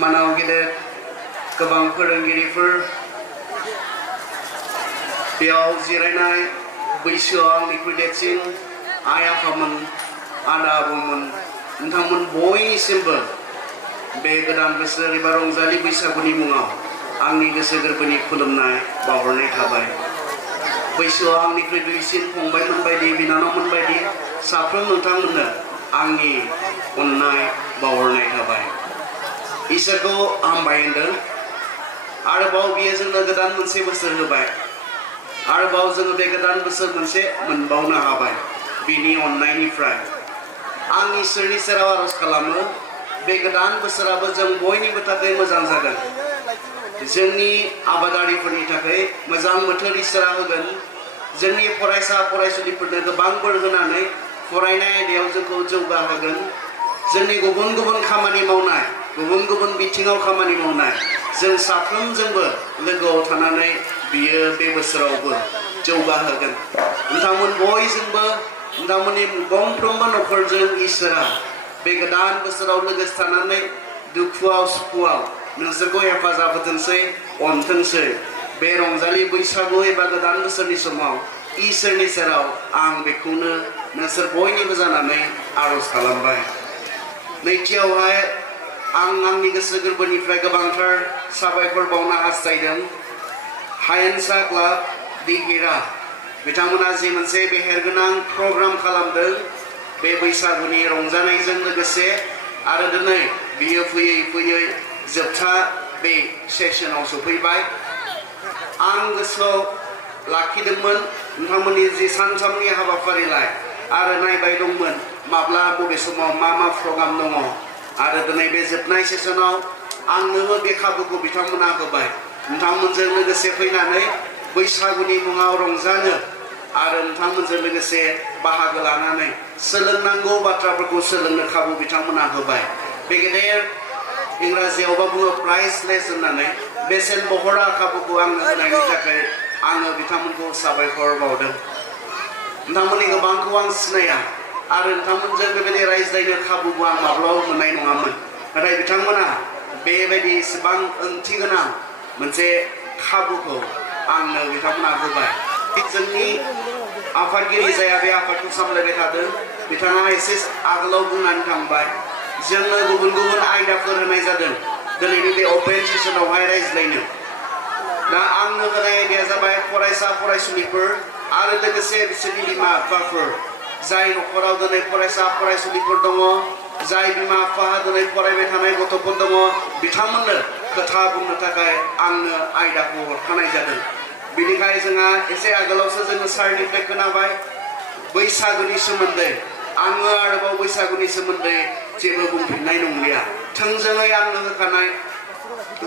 मानाव गेदेर गोबां फोरोंगिरिफोर बेयाव जिरायनाय बैसोआव आंनिख्रुइ देरसिन आइ आफामोन आदा आबौमोन नोंथांमोन बयनिसिमबो बे गोदान बोसोर एबा रंजालि बैसागुनि मुङाव आंनि गोसो गोरबोनि खुलुमनाय बावहरनाय थाबाय बैसोआव आंनिख्रुइ दुइसिन फंबायमोन बायदि बिनानावमोन बायदि साफ्रोम नोंथांमोननो आंनि अननाय बावहरनाय थाबाय इसोरखौ हामबाय होनदों आरोबाव बियो जोंनो गोदान मोनसे बोसोर होबाय आरोबाव जोङो बे गोदान बोसोर मोनसे मोनबावनो हाबाय बिनि अननायनिफ्राय आं इसोरनि सेराव आरज खालामो बे गोदान बोसोराबो जों बयनिबो थाखाय मोजां जागोन जोंनि आबादारिफोरनि थाखाय मोजां बोथोर इसोरा होगोन जोंनि फरायसा फरायसुलिफोरनो गोबां बोर होनानै फरायनाय आयदायाव जोंखौ जौगाहोगोन जोंनि गुबुन गुबुन खामानि मावनाय गुबुन गुबुन बिथिङाव खामानि मावनाय जों साफ्रोमजोंबो लोगोआव थानानै बियो बे बोसोरावबो जौगाहोगोन नोंथांमोन बयजोंबो नोंथांमोननि गंफ्रोमबो नखरजों इसोरा बे गोदान बोसोराव लोगोसे थानानै दुखुआव सुखुआव नोंसोरखौ हेफाजाब होथोंसै अनथोंसै बे रंजालि बैसागु एबा गोदान बोसोरनि समाव इसोरनि सेराव आं बेखौनो नोंसोर बयनिबो जानानै आरज खालामबाय नैथियावहाय आं आंनि गोसो गोरबोनिफ्राय गोबांथार साबायखर बावनो हास्थायदों हायेनसा क्लाब दिहिरा बिथांमोना जि मोनसे बेहेरगोनां प्रग्राम खालामदों बे बैसागुनि रंजानायजों लोगोसे आरो दिनै बियो फैयै फैयै जोबथा बे सेसनाव सफैबाय आं गोसोआव लाखिदोंमोन नोंथांमोननि जि सानथामनि हाबाफारिलाय आरो नायबाय दंमोन माब्ला बबे समाव मा प्रग्राम दङ आरो दिनै बे जोबनाय सेसनाव आंनोबो बे खाबुखौ बिथांमोना होबाय नोंथांमोनजों लोगोसे फैनानै बैसागुनि मुङाव रंजानो आरो नोंथांमोनजों लोगोसे बाहागो लानानै सोलोंनांगौ बाथ्राफोरखौ सोलोंनो खाबु बिथांमोना होबाय बे गेदेर इंराजियावबा बुङो प्राइसलेस होननानै बेसेन बहरा खाबुखौ आंनो होनायनि थाखाय आङो बिथांमोनखौ साबायखर बावदों नोंथांमोननि गोबांखौ आं सिनाया आरो नोंथांमोनजों बेबायदि रायज्लायनो खाबुबो आं माब्लाबाबो मोननाय नङामोन नाथाय बिथांमोना बेबायदि इसेबां ओंथि गोनां मोनसे खाबुखौ आंनो बिथांमोना होबाय जोंनि आफादगिरि जाया बे आफादखौ सामलायबाय थादों बिथाङा एसे आगोलाव बुंनानै थांबाय जोंनो गुबुन गुबुन आयदाफोर होनाय जादों दिनैनि बे अपेन सेसनावहाय रायज्लायनो दा आंनो होनाय आयदाया जाबाय फरायसा फरायसुलिफोर आरो लोगोसे बिसोरनि बिमा बिफाफोर जाय नखराव दिनै फरायसा फरायसुलिफोर दङ जाय बिमा बिफाहा दिनै फरायबाय थानाय गथ'फोर दङ बिथांमोननो खोथा बुंनो थाखाय आंनो आयदाखौ हरखानाय जादों बिनिखाय जोंहा एसे आगोलावसो जोङो सारनिफ्राय खोनाबाय बैसागुनि सोमोन्दै आङो आरोबाव बैसागुनि सोमोन्दै जेबो बुंफिननाय नंलिया थोंजोङै आंनो होखानाय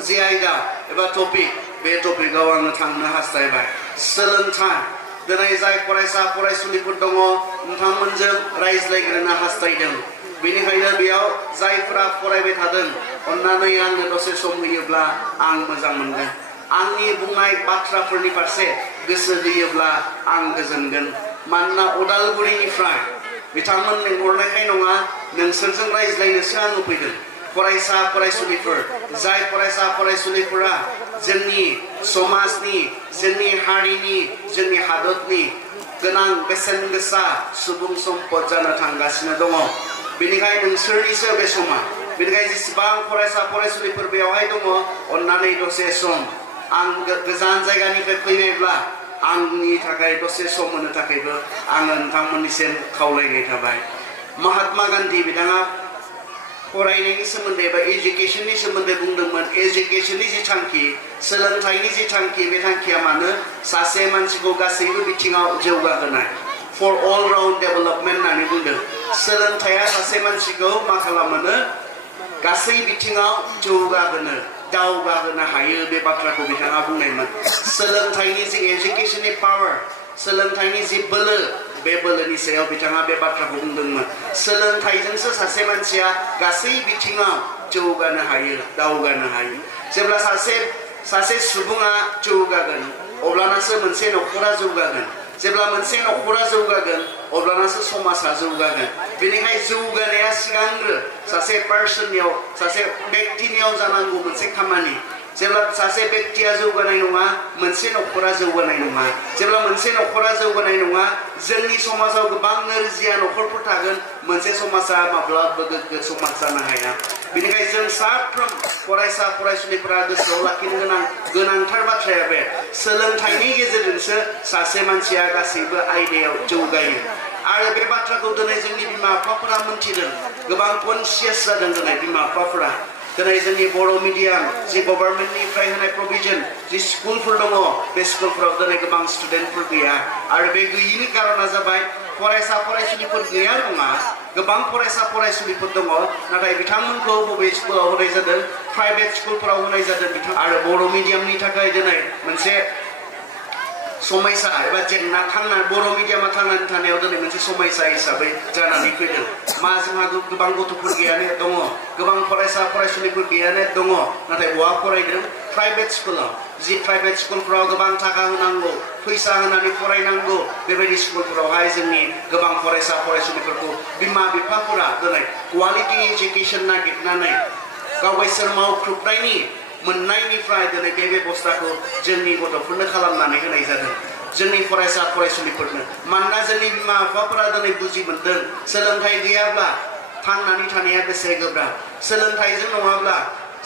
जे आयदा एबा टपिक बे टपिकआव आङो थांनो हास्थायबाय सोलोंथाइ दिनै जाय फरायसा फरायसुलिफोर दङ नोंथांमोनजों रायज्लायग्रोनो हास्थायदों बेनिखायनो बेयाव जायफोरा फरायबाय थादों अन्नानै आंनो दसे सम होयोब्ला आं मोजां मोनगोन आंनि बुंनाय बाथ्राफोरनि फारसे गोसो होयोब्ला आं गोजोनगोन मानोना उदालगुरिनिफ्राय बिथांमोन लिंहरनायखाय नङा नोंसोरजों रायज्लायनोसो आङो फैदों फरायसा फरायसुलिफोर जाय फरायसा फरायसुलिफोरा जोंनि समाजनि जोंनि हारिनि जोंनि हादरनि गोनां बेसेन गोसा सुबुं सम्पद जानो थांगासिनो दङ बेनिखायनो नोंसोरनिसो बे समा बेनिखायनो जेसेबां फरायसा फरायसुलिफोर बेवहाय दङ अन्नानै दसे सम आं गोजान जायगानिफ्राय फैनायब्ला आंनि थाखाय दसे सम होनो थाखायबो आङो नोंथांमोननिसिम खावलायनाय थाबाय महात्मा गान्धी बिथाङा फरायनायनि सोमोन्दै एबा एजुकेशननि सोमोन्दै बुंदोंमोन एजुकेशननि जि थांखि सोलोंथाइनि जि थांखि बे थांखिया मानो सासे मानसिखौ गासैबो बिथिङाव जौगाहोनाय फर अल राउन्ड डेभेलपमेन्ट होननानै बुंदों सोलोंथाइया सासे मानसिखौ मा खालामो गासै बिथिङाव जौगाहोनो दावगाहोनो हायो बे बाथ्राखौ बिथाङा बुंनायमोन सोलोंथाइनि जि एजुकेशननि पावार सोलोंथाइनि जि बोलो बे बोलोनि सायाव बिथाङा बे बाथ्राखौ बुंदोंमोन सोलोंथाइजोंसो सासे मानसिया गासै बिथिङाव जौगानो हायो दावगानो हायो जेब्ला सासे सुबुङा जौगागोन अब्लानासो मोनसे नखरा जौगागोन जेब्ला मोनसे नखरा जौगागोन अब्लानासो समाजा जौगागोन बेनिखायनो जौगानाया सिगांग्रो सासे पार्सननियाव सासे व्यक्तिनियाव जानांगौ मोनसे खामानि जेब्ला सासे व्यक्तिया जौगानाय नङा मोनसे नखरा जौगानाय नङा जेब्ला मोनसे नखरा जौगानाय नङा जोंनि समाजाव गोबां नोरजिया नखरफोर थागोन मोनसे समाजा माब्लाबाबो गोग्गो समाज जानो हाया बेनिखायनो जों साफ्रोम फरायसा फरायसुलिफोरा गोसोआव लाखिनो गोनांथार बाथ्राया बे सोलोंथाइनि गेजेरजोंसो सासे मानसिया गासैबो आयदायाव जौगायो आरो बे बाथ्राखौ दिनै जोंनि बिमा बिफाफोरा मोनथिदों गोबां कनसियास जादों दिनै बिमा बिफाफोरा दिनै जोंनि बर' मिडियाम जि गभर्नमेन्टनिफ्राय होनाय प्रभिजन जि स्कुलफोर दङ बे स्कुलफोराव दिनै गोबां स्टुडेन्टफोर गैया आरो बे गैयिनि कारना जाबाय फरायसा फरायसुलिफोर गैया नङा गोबां फरायसा फरायसुलिफोर दङ नाथाय बिथांमोनखौ बबे स्कुलाव होनाय जादों प्राइभेट स्कुलफोराव होनाय जादों आरो बर' मिडियामनि थाखाय दिनै मोनसे समयसा एबा जेंना बर' मिडियामा थांनानै थानायाव दिनै मोनसे समयसा हिसाबै जानानै फैदों मा जोंहा गोबां गथ'फोर गैयानो दङ गोबां फरायसा फरायसुलिफोर गैयानो दङ नाथाय बहा फरायदों प्राइभेट स्कुलाव जि प्राइभेट स्कुलफोराव गोबां थाखा होनांगौ फैसा होनानै फरायनांगौ बेबायदि स्कुलफोरावहाय जोंनि गोबां फरायसा फरायसुलिफोरखौ बिमा बिफाफोरा दिनै क्वालिटि एजुकेसन नागिरनानै गावसोर मावख्रुबनायनि मोननायनिफ्राय दिनै बे बेबस्थाखौ जोंनि गथ'फोरनो खालामनानै होनाय जादों जोंनि फरायसा फरायसुलिफोरनो मानोना जोंनि बिमा बिफाफोरा दिनै बुजि मोनदों सोलोंथाइ गैयाब्ला थांनानै थानाया बेसे गोब्राब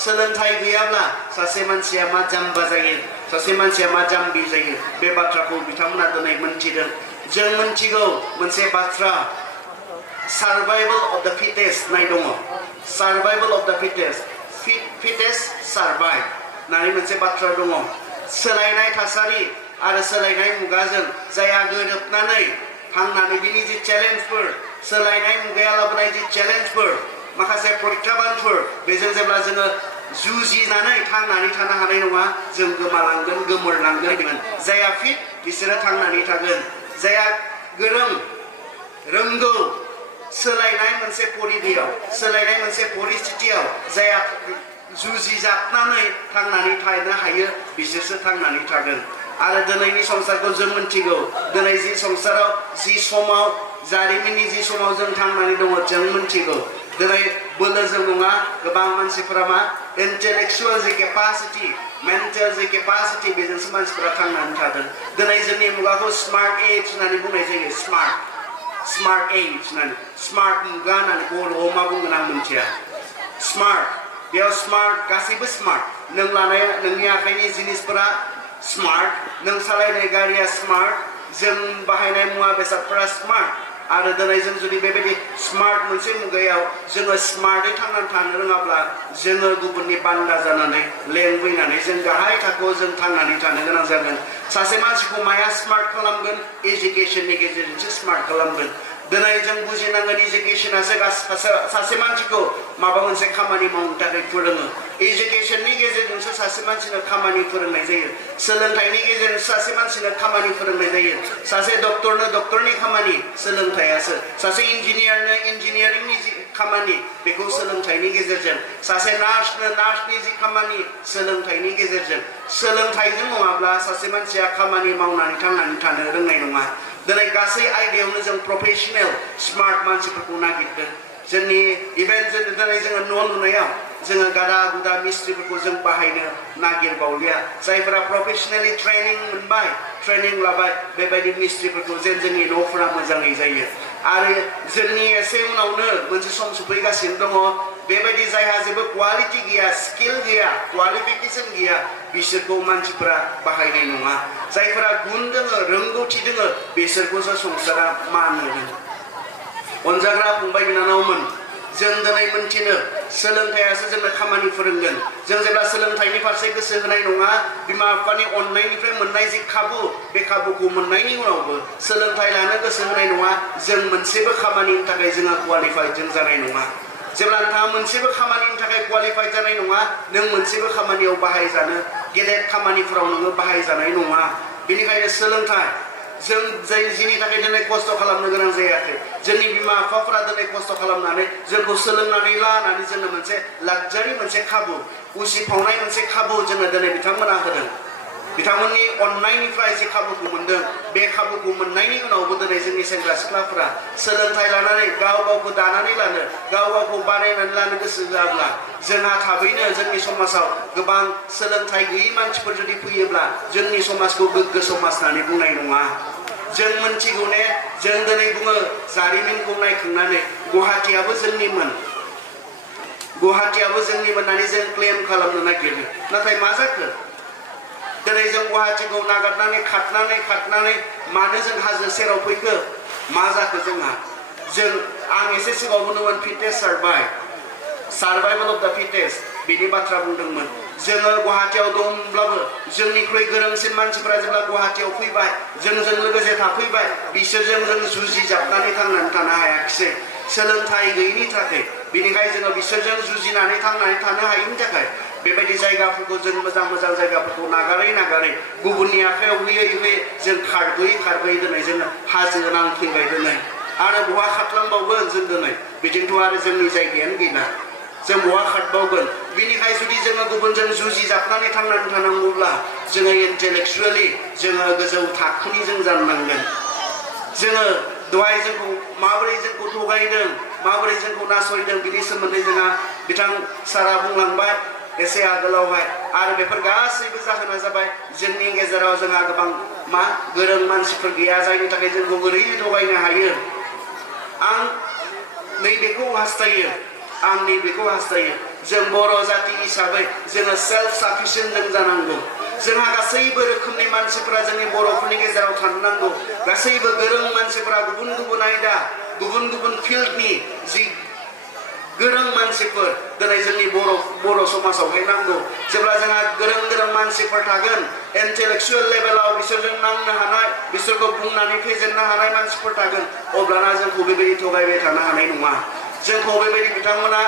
सोलोंथाइ गैयाब्ला सासे मानसिया मा जाम्बा जायो सासे मानसिया मा जाम्बि जायो बे बाथ्राखौ बिथांमोना दिनै मोनथिदों जों मोनथिगौ मोनसे बाथ्रा सार्भाइभेल अफ द फिटेस्ट नाय दङ सार्भाइभेल अफ द फिटेस्ट सार्भाइभ होननानै मोनसे बाथ्रा दङ सोलायनाय थासारि आरो सोलायनाय मुगाजों जायहा गोरोबनानै थांनानै बिनि जि चेलेन्जफोर सोलायनाय मुगाया लाबोनाय जि चेलेन्जफोर माखासे प्रत्याह्बानफोर बेजों जेब्ला जोङो जुजिनानै थांनानै थानो हानाय नङा जों गोमालांगोन गोमोरलांगोन जायहा फिट बिसोरो थांनानै थागोन जायहा गोरों रोंगौ सोलायनाय मोनसे परिबेयाव सोलायनाय मोनसे परिस्थितियाव जायहा जुजिजाबनानै थांनानै थानो हायो बिसोरसो थांनानै थागोन आरो दिनैनि संसारखौ जों मोनथिगौ दिनै जि संसाराव जि समाव जारिमिननि जि समाव जों थांनानै दङ जों मोनथिगौ दिनै बोलोजों नङा गोबां मानसिफोरा मा इन्टेलेक्चुअल जि केपासिटि मेन्टेल जि केपासिटि बेजोंसो मानसिफोरा थांनानै थादों दिनै जोंनि मुगाखौ स्मार्ट एज होननानै बुंनाय जायो स्मार्ट एज होननानै स्मार्ट मुगा होननानै बर'आव मा बुंगोन आं मिथिया स्मार्ट बेयाव स्मार्ट गासैबो स्मार्ट नों लानाय नोंनि आखाइनि जिनिसफोरा स्मार्ट नों सालायनाय गारिया स्मार्ट जों बाहायनाय मुवा बेसादफोरा स्मार्ट आरो दिनै जों जुदि बेबायदि स्मार्ट मोनसे मुगायाव जोङो स्मार्टै थांनानै थानो रोङाब्ला जोङो गुबुननि बान्दा जानानै लेंफैनानै जों गाहाय थाखोआव जों थांनानै थानो गोनां जागोन सासे मानसिखौ माया स्मार्ट खालामगोन एजुकेशननि गेजेरजोंसो स्मार्ट खालामगोन दिनै जों बुजिनांगोन एजुकेशनासो सासे मानसिखौ माबा मोनसे खामानि मावनो थाखाय फोरोङो एजुकेशननि गेजेरजोंसो सासे मानसिनो खामानि फोरोंनाय जायो सोलोंथाइनि गेजेरजों सासे मानसिनो खामानि फोरोंनाय जायो सासे डक्टरनो डक्टरनि खामानि सोलोंथाइयासो सासे इन्जिनियारनो इन्जिनियारिंनि जि खामानि बेखौ सोलोंथाइनि गेजेरजों सासे नार्सनो नार्सनि जि खामानि सोलोंथाइनि गेजेरजों सोलोंथाइजों नङाब्ला सासे मानसिया खामानि मावनानै थांनानै थानो रोंनाय नङा दिनै गासै आयदायावनो जों प्रफेशनेल स्मार्ट मानसिफोरखौ नागिरदों जोंनि इभेन दिनै जोङो न' लुनायाव जोङो गादा गुदा मिस्ट्रिफोरखौ जों बाहायनो नागिरबावलिया जायफोरा प्रफेशनेलि ट्रेनिं मोनबाय ट्रेनिं लाबाय बेबायदि मिस्ट्रिफोरखौ जेन जोंनि न'फोरा मोजाङै जायो आरो जोंनि एसे उनावनो मोनसे सम सफैगासिनो दङ बेबायदि जायहा जेबो क्वालिटि गैया स्किल गैया क्वालिफिकेसन गैया बिसोरखौ मानसिफोरा बाहायनाय नङा जायफोरा गुन दोङो रोंगौथि दोङो बिसोरखौसो संसारा मान होगोन अनजाग्रा फंबाय बिनानावमोन जों दिनै मोनथिनो सोलोंथाइयासो जोंनो खामानि फोरोंगोन जों जेब्ला सोलोंथाइनि फारसे गोसो होनाय नङा बिमा बिफानि अननायनिफ्राय मोननाय जि खाबु बे खाबुखौ मोननायनि उनावबो सोलोंथाइ लानो गोसो होनाय नङा जों मोनसेबो खामानिनि थाखाय जोङो क्वालिफाइड जों जानाय नङा जेब्ला नोंथाङा मोनसेबो खामानिनि थाखाय क्वालिफाइड जानाय नङा नों मोनसेबो खामानियाव बाहायजानो गेदेर खामानिफोराव नोङो बाहायजानाय नङा बेनिखायनो सोलोंथाइ जों जिनि थाखाय दिनै खस्थ' खालामनो गोनां जायाखै जोंनि बिमा बिफाफोरा दिनै खस्थ' खालामनानै जोंखौ सोलोंनानै लानानै जोंनो मोनसे लाक्जारि मोनसे खाबु उसिफावनाय मोनसे खाबु जोङो दिनै बिथांमोना होदों बिथांमोननि अननायनिफ्राय जे खाबुखौ मोनदों बे खाबुखौ मोननायनि उनावबो दिनै जोंनि सेंग्रा सिख्लाफोरा सोलोंथाइ लानानै गाव गावखौ दानानै लानो गाव गावखौ बानायनानै लानो गोसो होआब्ला जोंहा थाबैनो जोंनि समाजाव गोबां सोलोंथाइ गैयै मानसिफोर जुदि फैयोब्ला जोंनि समाजखौ गोग्गो समाज होननानै बुंनाय नङा। जों मोनथिगौ ने जों दिनै बुङो जारिमिनखौ नायखांनानै गुवाहाटीआबो जोंनिमोन होननानै जों क्लेम खालामनो नागिरो। नाथाय मा जाखो दिनै जों गुवाहाटीखौ नागारनानै खारनानै मानो जों हाजो सेराव फैखो? मा जाखो जोंहा? आं एसे सिगाङाव बुंदोंमोन फिटेस्ट सार्भाइभेल अफ द फिटेस्ट बिनि बाथ्रा बुंदोंमोन। जोङो गुवाहाटीआव दंब्लाबो जोंनिख्रुइ गोरोंसिन मानसिफोरा जेब्ला गुवाहाटीआव फैबाय जोंजों लोगोसे थाफैबाय बिसोरजों जों जुजिजाबनानै थांनानै थानो हायाखिसै सोलोंथाइ गैयिनि थाखाय। बिनिखायनो जोङो बिसोरजों जुजिनानै थांनानै थानो हायैनि थाखाय बेबायदि जायगाफोरखौ जों मोजां जायगाफोरखौ नागारै गुबुननि आखायाव होयै जों खारबोयै दिनै जोङो हाजो नांफैबाय दिनै आरो बहा खारलांबावगोन जों दिनै बिदिनोथ' आरो जोंनि जायगायानो गैला जों बहा खारबावगोन। बिनिखायनो जुदि जोङो गुबुनजों जुजिजाबनानै थांनानै थानांगौब्ला जोङो इन्टेलेक्सुवेलि जोङो गोजौ थाखोनि जों जाननांगोन। जोङो दहाय जोंखौ माबोरै जोंखौ थगायदों माबोरै जोंखौ नासयदों बिनि सोमोन्दै जोंहा बिथां सारा बुंलांबाय एसे आगोलावहाय आरो बेफोर गासैबो जाहोना जाबाय जोंनि गेजेराव जोंहा गोबां गोरों मानसिफोर गैया जायनि थाखाय जोंखौ ओरैनो थगायनो हायो। आं नैबेखौ हास्थायो जों बर' जाति हिसाबै जोङो सेल्फ साफिसियेन्ट जों जानांगौ। जोंहा गासैबो रोखोमनि मानसिफोरा जोंनि बर'फोरनि गेजेराव थानो नांगौ। गासैबो गोरों मानसिफोरा गुबुन आयदा गुबुन फिल्डनि जि गोरों मानसिफोर दिनै जोंनि बर' समाजावहाय नांगौ। जेब्ला जोंहा गोरों मानसिफोर थागोन इन्टेलेक्सुवेल लेभेलाव बिसोरजों नांनो हानाय बिसोरखौ बुंनानै फेजेननो हानाय मानसिफोर थागोन अब्लाना जोंखौ बेबायदि थगायबाय थानो हानाय नङा। जोंखौ बेबायदि बिथांमोना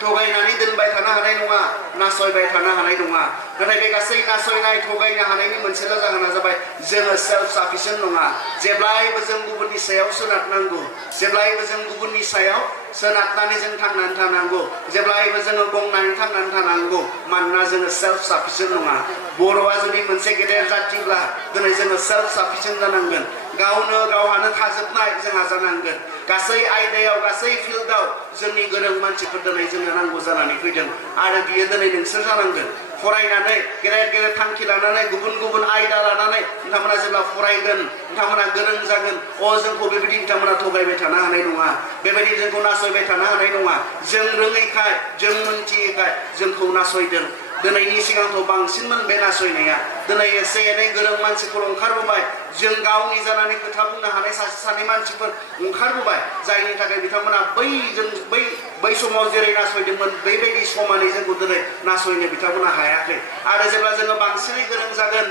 थगायनानै दोनबाय थानो हानाय नङा नासयबाय थानो हानाय नङा। नाथाय बे गासै नासयनाय थगायनो हानायनि मोनसेल' जाहोना जाबाय जोङो सेल्फ साफिसियेन्ट नङा। जेब्लायबो जों गुबुननि सायाव सोनारनांगौ जेब्लायबो जों गुबुननि सायाव सोनारनानै जों थांनानै थानांगौ जेब्लायबो जोङो गंनानै थांनानै थानांगौ मानोना जोङो सेल्फ साफिसियेन्ट नङा। बर'आ जुदि मोनसे गेदेर जातिब्ला दिनै जोङो सेल्फ साफिसियेन्ट जानांगोन। गावहानो थाजोबनाय जोंहा जानांगोन। गासै आयदायाव गासै फिल्डआव जोंनि गोरों मानसिफोर दिनै जोंनो नांगौ जानानै फैदों आरो बियो दिनै नोंसोर जानांगोन। फरायनानै गेदेर थांखि लानानै गुबुन आयदा लानानै नोंथांमोना जेब्ला फरायगोन नोंथांमोना गोरों जागोन जोंखौ बेबायदि बिथांमोना थगायबाय थानो हानाय नङा बेबायदि जोंखौ नासयबाय थानो हानाय नङा। जों रोङैखाय जों मोनथियैखाय जोंखौ नासयदों। दिनैनि सिगांथ' बांसिनमोन बे नासयनाया। दिनै एसे एनै गोरों मानसिफोर ओंखारबोबाय जों गावनि जानानै खोथा बुंनो हानाय सासे सानै मानसिफोर ओंखारबोबाय जायनि थाखाय बिथांमोना बै समाव जेरै नासयदोंमोन बेबायदि समानै जोंखौ दिनै नासयनो बिथांमोना हायाखै। आरो जेब्ला जोङो बांसिनै गोरों जागोन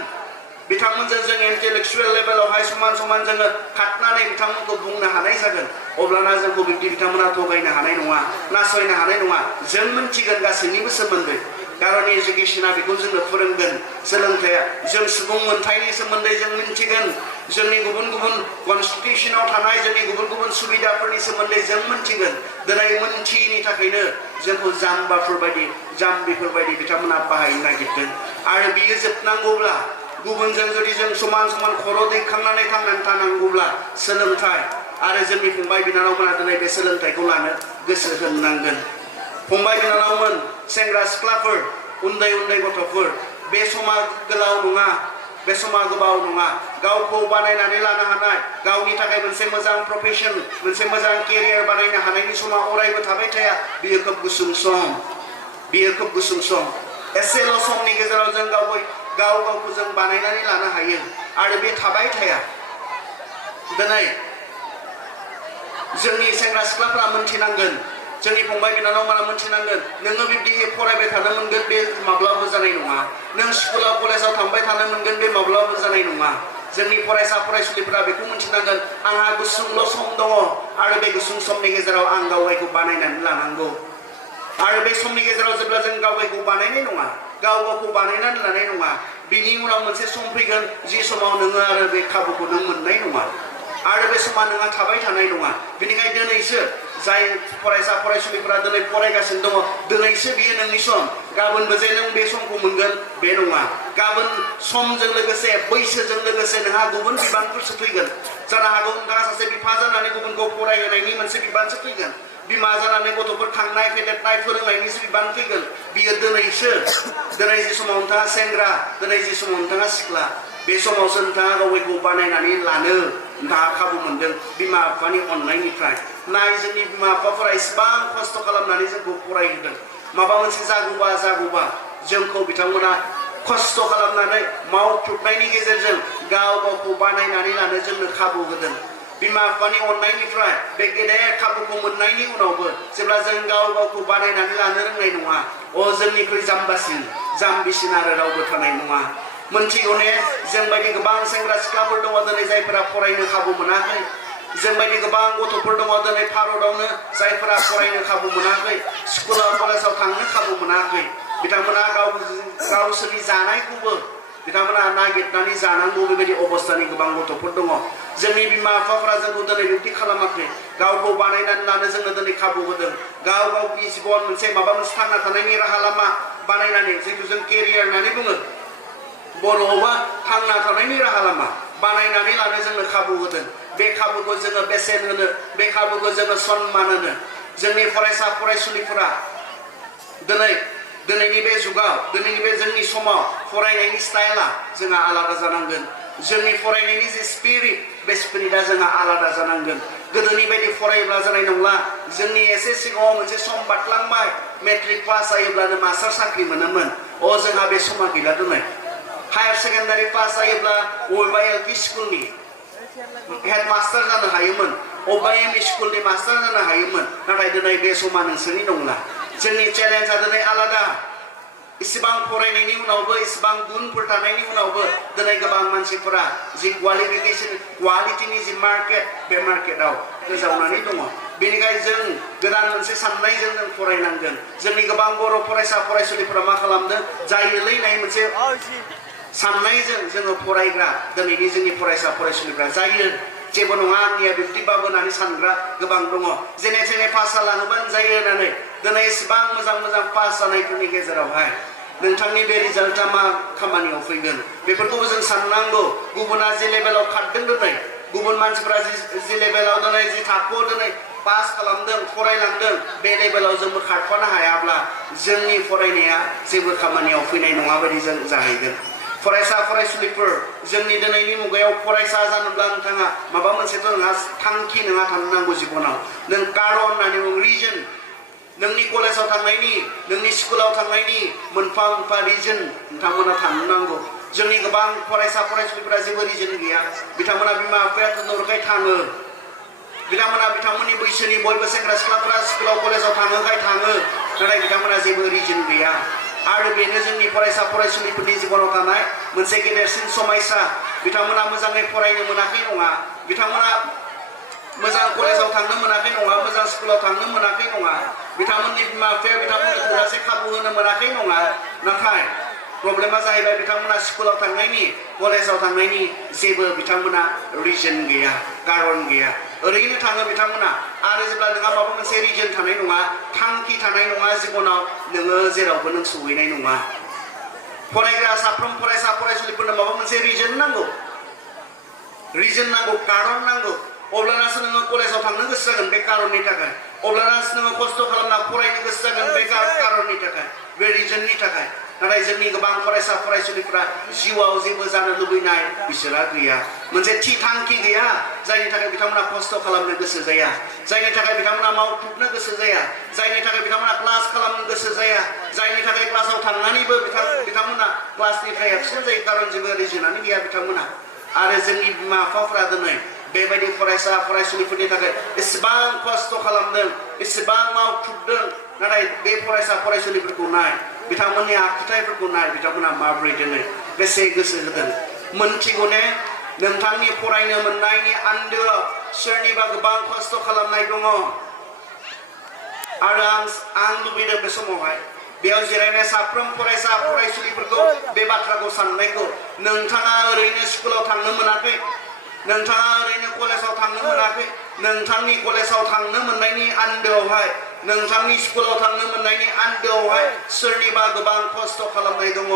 बिथांमोनजों जों इन्टेलेक्सुवेल लेभेलावहाय समान जोङो खारनानै बिथांमोनखौ बुंनो हानाय जागोन अब्लाना जोंखौ बिब्दि बिथांमोना थगायनो हानाय नङा नासयनो हानाय नङा। जों मोनथिगोन गासैनिबो सोमोन्दै खारन एजुकेशना बेखौ जोंनो फोरोंगोन। सोलोंथाइया जों सुबुं मोनथायनि सोमोन्दै जों मिन्थिगोन। जोंनि गुबुन कनस्टिटिउसनाव थानाय जोंनि गुबुन सुबिदाफोरनि सोमोन्दै जों मिन्थिगोन। दिनै मोनथियैनि थाखायनो जोंखौ जाम्बिफोरबायदि बिथांमोना बाहायनो नागिरदों। आरो बियो जोबनांगौब्ला गुबुनजों जुदि जों समान खर' दैखांनानै थांनानै थानांगौब्ला सोलोंथाइ आरो जोंनि फंबाय बिनानावमोना दिनै बे सोलोंथाइखौ लानो गोसो होनांगोन। फंबाय बिनानावमोन सेंग्रा सिख्लाफोर उन्दै गथ'फोर बे समा गोलाव नङा बे समा गोबाव नङा। गावखौ बानायनानै लानो हानाय गावनि थाखाय मोनसे मोजां प्रफेशन मोनसे मोजां केरियार बानायनो हानायनि समा अरायबो थाबाय थाया। बियो खोब गुसुं सम एसेल' समनि गेजेराव जों गावखौ जों बानायनानै लानो हायो आरो बे थाबाय थाया। दिनै जोंनि सेंग्रा सिख्लाफ्रा मोनथिनांगोन जोंनि फंबाय बिनानावमोना मोनथिनांगोन नोङो बिब्दि फरायबाय थानो मोनगोन बे माब्लाबो जानाय नङा। नों स्कुलाव कलेजाव थांबाय थानो मोनगोन बे माब्लाबो जानाय नङा। जोंनि फरायसा फरायसुलिफोरा बेखौ मोनथिनांगोन आंहा गुसुंल' सम दङ आरो बे गुसुं समनि गेजेराव आं गावखौ बानायनानै लानांगौ। आरो बे समनि गेजेराव जेब्ला जों गावखौ बानायनाय नङा गावखौ बानायनानै लानाय नङा बिनि उनाव मोनसे सम फैगोन जि समाव नोङो आरो बे खाबुखौ नों मोननाय नङा आरो बे समा नोंहा थाबाय थानाय नङा। बेनिखायनो दिनैसो जाय फरायसा फरायसुलिफोरा दिनै फरायगासिनो दङ दिनैसो बियो नोंनि सम गाबोनबो जे नों बे समखौ मोनगोन बे नङा गाबोन समजों लोगोसे बैसोजों लोगोसे नोंहा गुबुन बिबानफोरसो फैगोन जानो हागौ नोंथाङा सासे बिफा जानानै गुबुनखौ फरायहोनायनि मोनसे बिबानसो फैगोन बिमा जानानै गथ'फोर खांनाय फेदेरनाय फोरोंनायनिसो बिबान फैगोन बियो दिनैसो दिनै जे समाव नोंथाङा सेंग्रा दिनै जे समाव नोंथाङा सिख्ला बे समावसो नोंथाङा गावखौ बानायनानै लानो नोंथाङा खाबु मोनदों बिमा बिफानि अननायनिफ्राय नाय जोंनि बिमा बिफाफोरा इसेबां खस्थ' खालामनानै जोंखौ फरायहोदों माबा मोनसे जागौबा जोंखौ बिथांमोना खस्थ' खालामनानै मावख्रुबनायनि गेजेरजों गावखौ बानायनानै लानो जोंनो खाबु होदों बिमा बिफानि अननायनिफ्राय बे गेदेर खाबुखौ मोननायनि उनावबो जेब्ला जों गावखौ बानायनानै लानो रोंनाय नङा जोंनिख्रुइ जाम्बिसिन आरो रावबो थानाय नङा मोनथिगौ ने जों बायदि गोबां सेंग्रा सिख्लाफोर दङ दिनै जायफोरा फरायनो खाबु मोनाखै जों बायदि गोबां गथ'फोर दङ दिनै भारतावनो जायफोरा फरायनो खाबु मोनाखै स्कुलाव कलेजाव थांनो खाबु मोनाखै बिथांमोना गावसोरनि जानायखौबो बिथांमोना नागिरनानै जानांगौ बेबायदि अबस्थानि गोबां गथ'फोर दङ जोंनि बिमा बिफाफोरा जोंखौ दिनै बिब्दि खालामाखै गावखौ बानायनानै लानो जोंनो दिनै खाबु होदों गावनि जिबन मोनसे माबा मोनसे थांना थानायनि राहा लामा बानायनानै जेखौ जों केरियार होननानै बुङो बर'आवबा थांना थानायनि राहा लामा बानायनानै लानो जोंनो खाबु होदों बे खाबुखौ जोङो बेसेन होनो बे खाबुखौ जोङो सन्मान होनो जोंनि फरायसा फरायसुलिफोरा दिनैनि बे जुगाव दिनैनि बे जोंनि समाव फरायनायनि स्टाइला जोंहा आलादा जानांगोन जोंनि फरायनायनि जे स्पिरिट बे स्पिरिटआ जोंहा आलादा जानांगोन गोदोनि बायदि फरायोब्ला जानाय नंला जोंनि एसे सिगाङाव मोनसे सम बारलांबाय मेट्रिक पास जायोब्लानो मास्टार साख्रि मोनोमोन जोंहा बे समा गैला दिनै हायर सेकेन्डारि पास जायोब्ला बबेबा एलपि स्कुलनि हेड मास्टार जानो हायोमोन बबेबा एमइ स्कुलनि मास्टार जानो हायोमोन नाथाय दिनै बे समा नोंसोरनि नंला जोंनि चेलेन्जआ दिनै आलादा इसेबां फरायनायनि उनावबो इसेबां गुनफोर थानायनि उनावबो दिनै गोबां मानसिफोरा जि क्वालिटिनि जि मार्केट बे मार्केटआव गोजावनानै दङ बेनिखायनो जों गोदान मोनसे साननायजों जों फरायनांगोन जोंनि गोबां बर' फरायसा फरायसुलिफोरा मा खालामदों जायोलैनाय मोनसे साननायजों जोङो फरायग्रा दिनैनि जोंनि फरायसा फरायसुलिफ्रा जायो जेबो नङा आंनिया बिब्दिबाबो होननानै सानग्रा गोबां दङ जेने जेने पास जालाङोबानो जायो होननानै दिनै इसेबां मोजां पास जानायफोरनि गेजेरावहाय नोंथांनि बे रिजाल्टआ मा खामानियाव फैगोन बेफोरखौबो जों साननांगौ गुबुना जे लेभेलाव खारदों दिनै गुबुन मानसिफोरा जि लेभेलाव दिनै जि थाखोआव दिनै पास खालामदों फरायलांदों बे लेभेलाव जोंबो खारफानो हायाब्ला जोंनि फरायनाया जेबो खामानियाव फैनाय नङा बायदि जों जाहैगोन फरायसा फरायसुलिफोर जोंनि दिनैनि मुगायाव फरायसा जानोब्ला नोंथाङा माबा मोनसेथ' नोंहा थांखि नोंहा थानो नांगौ जिबनाव नों कारन होननानै बुङो रिजन नोंनि कलेजाव थांनायनि नोंनि स्कुलाव थांनायनि मोनफा मोनफा रिजन नोंथांमोना थानो नांगौ जोंनि गोबां फरायसा फरायसुलिफोरा जेबो रिजन गैया बिथांमोना बिमा बिफाया थिनहरखाय थाङो बिथांमोना बिथांमोननि बैसोनि बयबो सेंग्रा सिख्लाफोरा स्कुलाव कलेजाव थाङोखाय थाङो नाथाय बिथांमोना जेबो रिजन गैया आरो बेनो जोंनि फरायसा फरायसुलिफोरनि जिबनाव थानाय मोनसे गेदेरसिन समस्या बिथांमोना मोजाङै फरायनो मोनाखै नङा बिथांमोना मोजां कलेजाव थांनो मोनाखै नङा मोजां स्कुलाव थांनो मोनाखै नङा बिथांमोननि बिमा बिफाया बिथांमोननो थोजासे खाबु होनो मोनाखै नङा नाथाय प्रब्लेमा जाहैबाय बिथांमोना स्कुलाव थांनायनि कलेजाव थांनायनि जेबो बिथांमोना रिजन गैया कारन गैया ओरैनो थाङो बिथांमोना आरो जेब्ला नोंहा माबा मोनसे रिजन थानाय नङा थांखि थानाय नङा जिबनाव नोङो जेरावबो नों सहैनाय नङा फरायग्रा साफ्रोम फरायसा फरायसुलिफोरनो माबा मोनसे रिजन नांगौ कारन नांगौ अब्लानासो नोङो कलेजाव थांनो गोसो जागोन बे कारननि थाखाय अब्लानासो नोङो खस्थ' खालामना फरायनो गोसो जागोन बे कारननि थाखाय बे रिजननि थाखाय नाथाय जोंनि गोबां फरायसा फरायसुलिफोरा जिउआव जेबो जानो लुबैनाय बिसोरहा गैया मोनसे थि थांखि गैया जायनि थाखाय बिथांमोना खस्थ' खालामनो गोसो जाया जायनि थाखाय बिथांमोना मावख्रुबनो गोसो जाया जायनि थाखाय बिथांमोना क्लास खालामनो गोसो जाया जायनि थाखाय क्लासाव थांनानैबो बिथांमोना क्लासनिफ्राय एबसेन्ट जायो कारन जेबो रिजनानो गैया बिथांमोना आरो जोंनि बिमा बिफाफोरा दिनै बेबायदि फरायसा फरायसुलिफोरनि थाखाय एसेबां खस्थ' खालामदों एसेबां मावख्रुबदों नाथाय बे फरायसा फरायसुलिफोरखौ नाय बिथांमोननि आखुथायफोरखौ नाय बिथांमोना माबोरै दिनै बेसे गोसो होदों मोनथिगौ ने नोंथांनि फरायनो मोननायनि आन्दोआव सोरनिबा गोबां खस्थ' खालामनाय दङ आरो आं लुबैदों बे समावहाय बेयाव जिरायनाय साफ्रोम फरायसा फरायसुलिफोरखौ बे बाथ्राखौ साननायखौ नोंथाङा ओरैनो स्कुलाव थांनो मोनाखै नोंथाङा ओरैनो कलेजाव थांनो मोनाखै नोंथांनि कलेजाव थांनो मोननायनि आन्दोआवहाय नोंथांनि स्कुलाव थांनो मोननायनि आन्दोआवहाय सोरनिबा गोबां खस्थ' खालामनाय दङ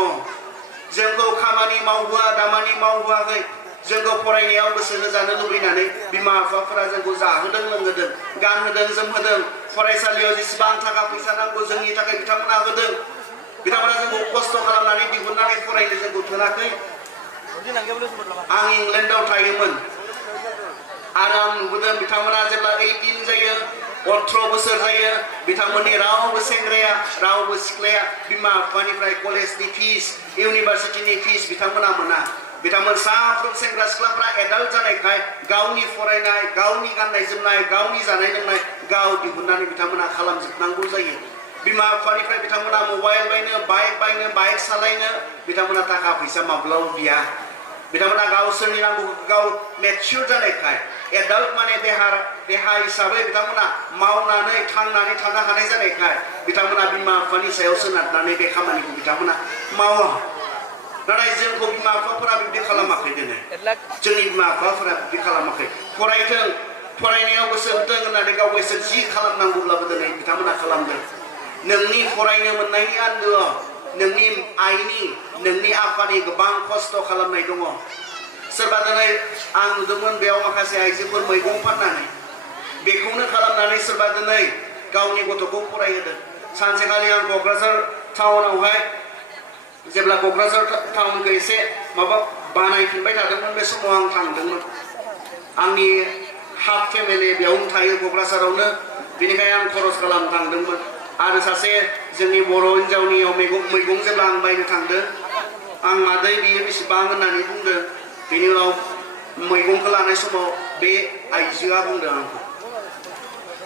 जोंखौ खामानि मावहोआ दामानि मावहोआखै जोंखौ फरायनायाव गोसो होजानो लुबैनानै बिमा बिफाफोरा जोंखौ जाहोदों लोंहोदों गानहोदों जोमहोदों फरायसालियाव जेसेबां थाखा फैसा नांगौ जोंनि थाखाय बिथांमोना होदों बिथांमोना जोंखौ खस्थ' खालामनानै दिहुननानै फरायनो जोंखौ थोनाखै आं इंलेन्डआव थायोमोन आरो आं नुबोदों बिथांमोना जेब्ला 18 जायो 18 बोसोर जायो बिथांमोननि रावबो सेंग्राया रावबो सिख्लाया बिमा बिफानिफ्राय कलेजनि फिस इउनिभारसिटिनि फिस बिथांमोना मोना बिथांमोन साफ्रोम सेंग्रा सिख्लाफ्रा एडाल्ट जानायखाय गावनि फरायनाय गावनि गाननाय जोमनाय गावनि जानाय लोंनाय गाव दिहुननानै बिथांमोना खालामजोबनांगौ जायो बिमा बिफानिफ्राय बिथांमोना मबाइल बायनो बाइक सालायनो बिथांमोना थाखा फैसा माब्लाबा बिया बिथांमोना गावसोरनि नांगौखौ गाव मेच्योर जानायखाय एडाल्ट माने देहा हिसाबै बिथांमोना मावनानै थांनानै थानो हानाय जानायखाय बिथांमोना बिमा बिफानि सायाव सोनारनानै बे खामानिखौ बिथांमोना मावा नाथाय जोंखौ बिमा बिफाफोरा बिब्दि खालामाखै दिनै जोंनि बिमा बिफाफोरा बिब्दि खालामाखै फरायथों फरायनायाव गोसो होथों होननानै गाव गोसो जि खालामनांगौब्लाबो दिनै बिथांमोना खालामदों नोंनि फरायनो मोननायनि आन्दोआव नोंनि आइनि नोंनि आफानि गोबां खस्थ' खालामनाय दङ सोरबा दिनै आं नुदोंमोन बेयाव माखासे आइजोफोर मैगं फाननानै बेखौनो खालामनानै सोरबा दिनै गावनि गथ'खौ फरायहोदों सानसेखालि आं क'क्राझार टाउनावहाय जेब्ला क'क्राझार टाउनखौ एसे माबा बानायफिनबाय थादोंमोन बे समाव आं थांदोंमोन आंनि हाफ फेमिलि बेयावनो थायो क'क्राझारावनो बेनिखायनो आं खरस खालामनो थांदोंमोन आरो सासे जोंनि बर' हिन्जावनियाव मैगं जेब्ला आं बायनो थांदों आं मादै बियो बेसेबां होननानै बुंदों बेनि उनाव मैगंखौ लानाय समाव बे आइजोआ बुंदों आंखौ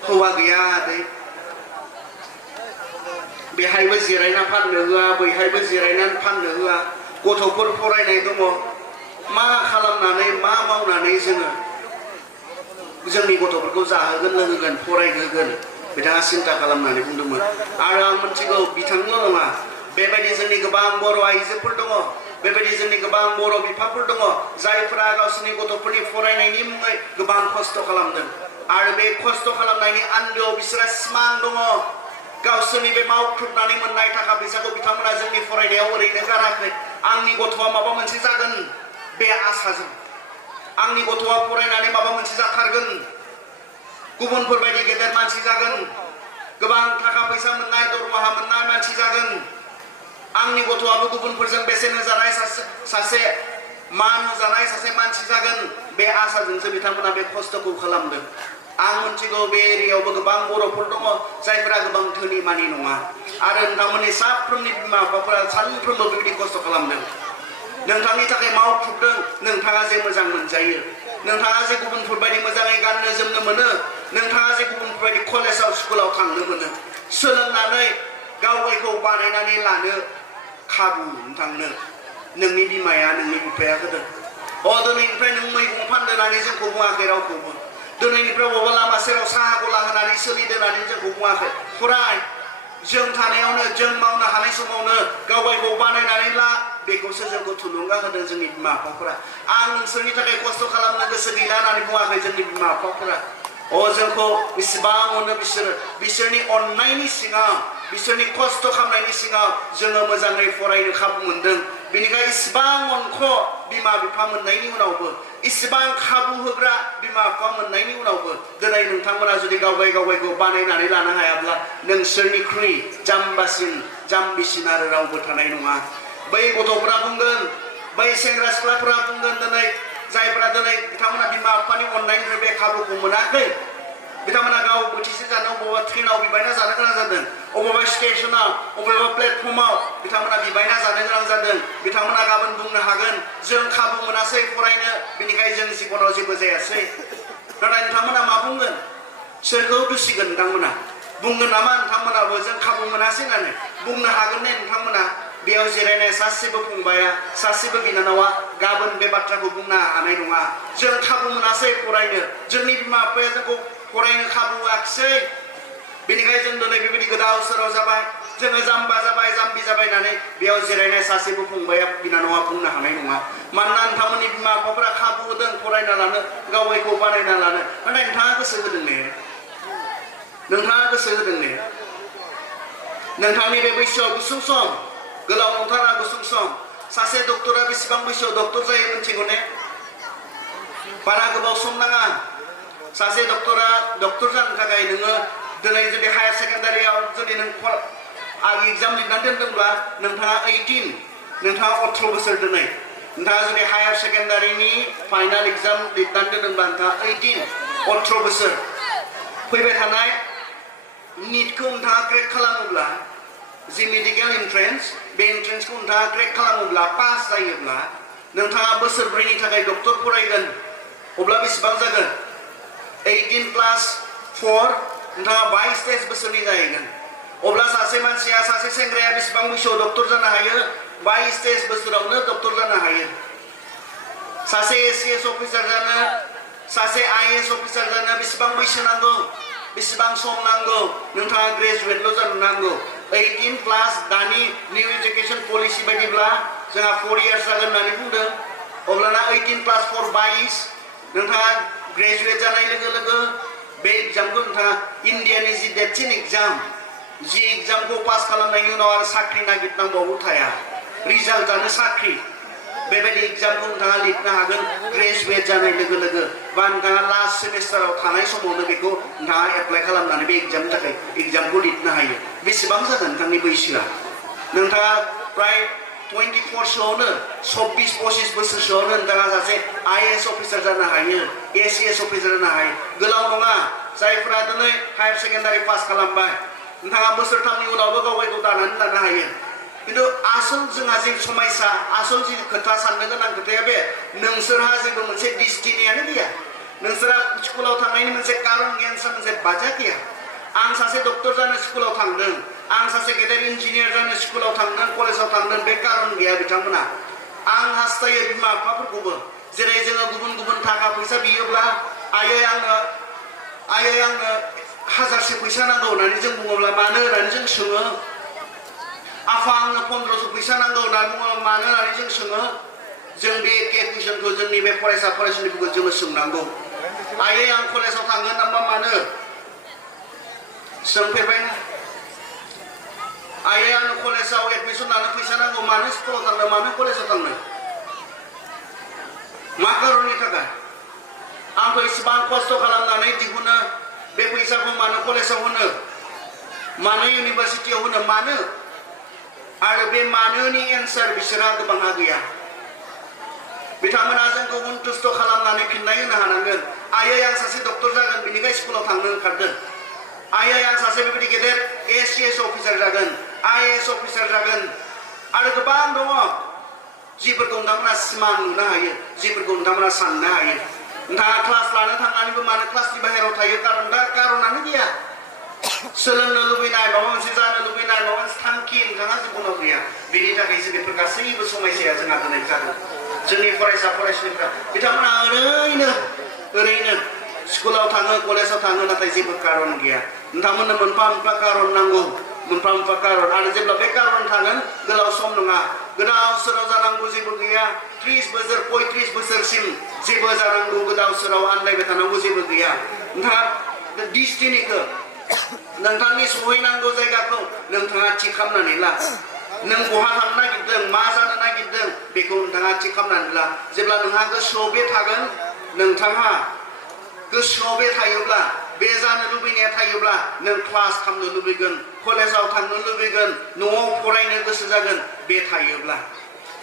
हौवा गैया आदै बेहायबो जिरायना फाननो होआ बैहायबो जिरायनानै फाननो होआ गथ'फोर फरायनाय दङ मा खालामनानै मा मावनानै जोङो जोंनि गथ'फोरखौ जाहोगोन लोंहोगोन फरायहोगोन बिथाङा सिन्था खालामनानै बुंदोंमोन आरो आं मिथिगौ बिथांल' नङा बेबायदि जोंनि गोबां बर' आइजोफोर दङ बेबायदि जोंनि गोबां बर' बिफाफोर दङ जायफोरा गावसोरनि गथ'फोरनि फरायनायनि मुङै गोबां खस्थ' खालामदों आरो बे खस्थ' खालामनायनि आन्दोआव बिसोरा सिमां दङ गावसोरनि बे मावख्रुबनानै मोननाय थाखा फैसाखौ बिथांमोना जोंनि फरायनायाव ओरैनो गाराखै आंनि गथ'आ माबा मोनसे जागोन बे आसाजों आंनि गथ'आ फरायनानै माबा मोनसे जाथारगोन गुबुनफोरबायदि गेदेर मानसि जागोन गोबां थाखा फैसा मोननाय दरमाहा मोननाय मानसि जागोन आंनि गथ'आबो गुबुनफोरजों बेसेन होजानाय सासे मान होजानाय सासे मानसि जागोन बे आसाजोंसो बिथांमोना बे खस्थ'खौ खालामदों आं मिथिगौ बे एरियायावबो गोबां बर'फोर दङ जायफोरा गोबां धोनि मानि नङा आरो नोंथांमोननि साफ्रोमनि बिमा बिफाफोरा सानफ्रोमबो बेबायदि खस्थ' खालामदों नोंथांनि थाखाय मावख्रुबदों नोंथाङा जे मोजां मोनजायो नोंथाङा जे गुबुनफोरबायदि मोजाङै गाननो जोमनो मोनो नोंथाङा जे गुबुनफोरबायदि कलेजाव स्कुलाव थांनो मोनो सोलोंनानै गावखौ बानायनानै लानो खाबु नोंथांनो नोंनि बिमाया नोंनि बिफाया होदों दिनैनिफ्राय नों मैगं फानदो होननानै जोंखौ बुङाखै रावखौबो दिनैनिफ्राय बबेबा लामा सेराव साहा गला होनानै सोलिदो होननानै जोंखौ बुङाखै फराय जों थानायावनो जों मावनो हानाय समावनो गावखौ बानायनानै ला बेखौसो जोंखौ थुलुंगा होदों जोंनि बिमा बिफाफोरा आं नोंसोरनि थाखाय खस्थ' खालामनो गोसो गैला होननानै बुङाखै जोंनि बिमा बिफाफोरा जोंखौ बेसेबां अनो बिसोरनि अननायनि सिङाव बिसोरनि खस्थ' खालामनायनि सिङाव जोङो मोजाङै फरायनो खाबु मोनदों बेनिखायनो इसिबां अनख' बिमा बिफा मोननायनि उनावबो इसिबां खाबु होग्रा बिमा बिफा मोननायनि उनावबो दिनै नोंथांमोना जुदि गावखौ बानायनानै लानो हायाब्ला नोंसोरनिख्रुइ जाम्बिसिन आरो रावबो थानाय नङा बै गथ'फोरा बुंगोन बै सेंग्रा सिख्लाफोरा बुंगोन दिनै जायफोरा दिनै बिथांमोना बिमा बिफानि अननायनिफ्राय बे खाबुखौ मोनाखै बिथांमोना गाव बोथिसे जानो अबेबा ट्रेनाव बिबायना जानो गोनां जादों अबेबा स्टेशनाव अबेबा प्लेटफर्माव बिथांमोना बिबायना जानो गोनां जादों बिथांमोना गाबोन बुंनो हागोन जों खाबु मोनासै फरायनो बेनिखायनो जों जिबनाव जेबो जायासै नाथाय नोंथांमोना मा बुंगोन सोरखौ दुसिगोन नोंथांमोना बुंगोन नामा नोंथांमोनाबो जों खाबु मोनासै होननानै बुंनो हागोन ने नोंथांमोना बेयाव जिरायनाय सासेबो फंबाया सासेबो बिनानावा गाबोन बे बाथ्राखौ बुंनो हानाय नङा जों खाबु मोनासै फरायनो जोंनि बिमा बिफाया जोंखौ फरायनो खाबु होआखिसै बेनिखायनो जों दिनै बेबायदि गोदाव सोराव जाबाय जोङो जाम्बा जाबाय जाम्बि जाबाय होननानै बेयाव जिरायनाय सासेबो फंबाया बिनानावा बुंनो हानाय नङा मानोना नोंथांमोननि बिमा बिफाफोरा खाबु होदों फरायना लानो गावैखौ बानायना लानो नाथाय नोंथाङा गोसो होदों ने नोंथाङा गोसो होदों ने नोंथांनि बे बैसोआव गुसुं सम गोलाव नंथारा गुसुं सम सासे डक्टरा बेसेबां बैसोआव डक्टर जायो मिथिगौ ने बारा गोबाव सम नाङा सासे डक्टरा डक्टर जानो थाखाय नोङो दिनै जुदि हायार सेकेन्डारियाव जुदि नों एग्जाम लिरनानै दोनदोंब्ला नोंथाङा 18 नोंथाङा 18 बोसोर दिनै नोंथाङा जुदि हायार सेकेन्डारिनि फाइनाल एग्जाम लिरनानै दोनदोंब्ला नोंथाङा 18 बोसोर फैबाय थानाय नीटखौ नोंथाङा क्रेक खालामोब्ला जि मेडिकेल एन्ट्रेन्स बे एन्ट्रेन्सखौ नोंथाङा क्रेक खालामोब्ला पास जायोब्ला नोंथाङा बोसोरब्रैनि थाखाय डक्टर फरायगोन अब्ला बेसेबां जागोन 18+4 नोंथाङा 22 बोसोरनि जाहैगोन अब्ला सासे मानसिया सासे सेंग्राया बेसेबां बैसोआव डक्टर जानो हायो 22 बोसोरावनो डक्टर जानो हायो सासे एसीएस अफिसार जानो सासे आईएएस अफिसार जानो बेसेबां बैसो नांगौ बेसेबां सम नांगौ नोंथाङा ग्रेजुवेटल' जानो नांगौ 18+ दानि निउ एजुकेशन पलिसि बायदिब्ला जोंहा 4 इयार्स जागोन होननानै बुंदों अब्लाना 18+4 22 नोंथाङा ग्रेजुवेट जानाय लोगो लोगो बे एग्जामखौ नोंथाङा इन्डियानि जि देरसिन एग्जाम जि एग्जामखौ पास खालामनायनि उनाव आरो साख्रि नागिरनांबावगौ थाया रिजाल्टआनो साख्रि बेबायदि एग्जामखौ नोंथाङा लिरनो हागोन ग्रेजुवेट जानाय लोगो लोगो बा नोंथाङा लास्ट सेमिस्टाराव थानाय समावनो बेखौ नोंथाङा एप्लाइ खालामनानै बे एग्जामनि थाखाय एग्जामखौ लिरनो हायो बेसेबां जागोन नोंथांनि बैसोआ नोंथाङा प्राय 24 सोआवनो 24-25 बोसोरसोआवनो नोंथाङा सासे आईएएस अफिसार जानो हायो एसीएस अफिसार जानो हायो गोलाव नङा जायफ्रा दिनै हायार सेकेन्डारि पास खालामबाय नोंथाङा बोसोरथामनि उनावबो गावगायखौ दानानै लानो हायो किन्तु आसल जोंहा जे समायसा आसल जि खोथा साननो गोनां खोथाया बे नोंसोरहा जेबो मोनसे डिस्टिनियानो गैया नोंसोरहा स्कुलाव थांनायनि मोनसे कारन गैया नोंसोरहा मोनसे बाजेट गैया आं सासे डक्टर जानो स्कुलाव थांदों आं सासे गेदेर इन्जिनियार जानो स्कुलाव थांदों कलेजाव थांदों बे कारन गैया बिथांमोना आं हास्थायो बिमा बिफाफोरखौबो जेरै जोङो गुबुन गुबुन थाखा फैसा बियोब्ला आयै आंनो 1000 फैसा नांगौ होननानै जों बुङोब्ला मानो होननानै जों सोङो आफा आंनो 1500 फैसा नांगौ होननानै बुङोब्ला मानो होननानै जों सोङो जों बे एखे कुइसनखौ जोंनि बे फरायसा फरायसुलिफोरखौ जोङो सोंनांगौ आयै आं कलेजाव थांगोन नामा मानो सोंफेरबायना आयै आंनो कलेजाव एडमिसन लानो फैसा नांगौ मानो स्कुलाव थांनो मानो कलेजाव थांनो मा कारननि थाखाय आंखौ इसेबां खस्थ' खालामनानै दिहुनो बे फैसाखौ मानो कलेजाव होनो मानो इउनिभार्सिटियाव होनो मानो आरो बे मानोनि एन्सार बिसोरहा गोबांहा गैया बिथांमोना जोंखौ उन्थुस्थ' खालामनानै फिननाय होनो हानांगोन आयै आं सासे डक्टर जागोन बेनिखाय स्कुलाव थांनो ओंखारदों आयै आं सासे बेबायदि गेदेर एसीएस अफिसार जागोन आईएएस अफिसार जागोन आरो गोबां दङ जिफोरखौ नोंथांमोना सिमां नुनो हायो जिफोरखौ नोंथांमोना साननो हायो नोंथाङा क्लास लानो थांनानैबो मानो क्लासनि बाहेरायाव थायो कारनानो गैया सोलोंनो लुबैनाय माबा मोनसे जानो लुबैनाय माबा मोनसे थांखि नोंथाङा जिबनाव गैया बेनि थाखायसो बेफोर गासैबो समस्याया जोंहा दिनै जादों जोंनि फरायसा फरायसुलिफ्रा बिथांमोना ओरैनो स्कुलाव थाङो कलेजाव थाङो नाथाय जेबो कारन गैया नोंथांमोननो मोनफा मोनफा कारन नांगौ मोनफा मोनफा कारन आरो जेब्ला बे कारन थागोन गोलाव सम नङा गोदाव सोराव जानांगौ जेबो गैया 30 बोसोर 35 बोसोरसिम जेबो जानांगौ गोदाव सोराव आनलायबाय थानांगौ जेबो गैया नोंथाङा डिस्टिनिखौ नोंथांनि सहैनांगौ जायगाखौ नोंथाङा थि खालामनानै ला नों बहा थांनो नागिरदों मा जानो नागिरदों बेखौ नोंथाङा थि खालामनानै ला जेब्ला नोंहा गोसोआव बे थागोन नोंथाङा गोसोआव बे थायोब्ला बे जानो लुबैनाया थायोब्ला नों क्लास खालामनो लुबैगोन कलेजाव थांनो लुबैगोन न'आव फरायनो गोसो जागोन बे थायोब्ला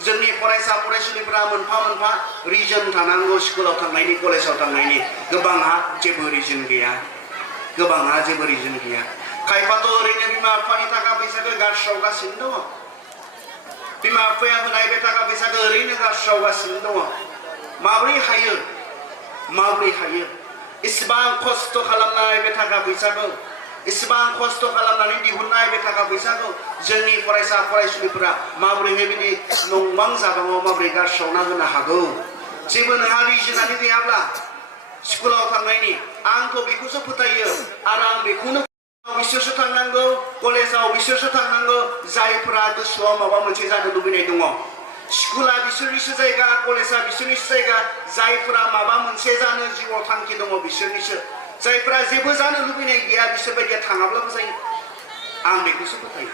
जोंनि फरायसा फरायसुलिफोरा मोनफा मोनफा रिजन थानांगौ स्कुलाव थांनायनि कलेजाव थांनायनि गोबांहा जेबो रिजन गैया गोबांहा जेबो रिजन गैया खायफाथ' ओरैनो बिमा बिफानि थाखा फैसाखौ गारस्रावगासिनो दङ बिमा बिफाया होनाय बे थाखा फैसाखौ ओरैनो गारस्रावगासिनो दङ माबोरै हायो इसेबां खस्थ' खालामनाय बे थाखा फैसाखौ इसेबां खस्थ' खालामनानै दिहुननाय बे थाखा फैसाखौ जोंनि फरायसा फरायसुलिफोरा माबोरैहाय बिदि नंबां जाबाङाव माबोरै गारस्रावना होनो हागौ जेबो नोंहा रिजनानो गैयाब्ला स्कुलाव थांनायनि आंथ' बेखौसो फोथायो आरो आं बेखौनो बिसोरसो थांनांगौ कलेजाव बिसोरसो थांनांगौ जायफोरा गोसोआव माबा मोनसे जानो लुबैनाय दङ स्कुला बिसोरनिसो जायगा कलेजा बिसोरनिसो जायगा जायफोरा माबा मोनसे जानो जिउआव थांखि दङ बिसोरनिसो जायफोरा जेबो जानो लुबैनाय गैया बिसोरबायदिया थाङाब्लाबो जायो आं बेखौसो फोथायो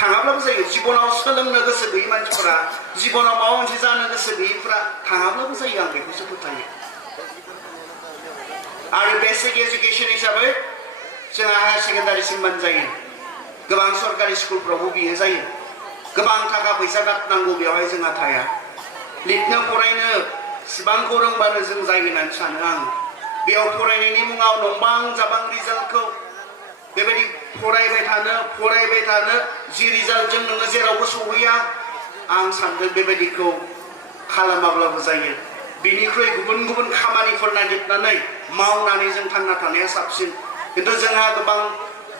थाङाब्लाबो जायो जिबनाव सोलोंनो गोसो गैयै मानसिफोरा जिबनाव माबा मोनसे जानो गोसो गैयैफ्रा थाङाब्लाबो जायो आं बेखौसो फोथायो आरो बेसिक एजुकेशन हिसाबै जोंहा हायार सेकेन्डारिसिम मोनजायो गोबां सरकारि स्कुलफ्रावबो बियो जायो गोबां थाखा फैसा गारनांगौ बेवहाय जोंहा थाया लिरनो फरायनो सिबांखौ रोंबानो जों जायो होननानै सानो आं बेयाव फरायनायनि मुङाव नंबां जाबां रिजाल्टखौ बेबायदि फरायबाय थानो जि रिजाल्टजों नोङो जेरावबो सहैया आं सानदों बेबायदिखौ खालामाब्लाबो जायो बिनिख्रुइ गुबुन गुबुन खामानिफोर नागिरनानै मावनानै जों थांना थानाया साबसिन खिन्थु जोंहा गोबां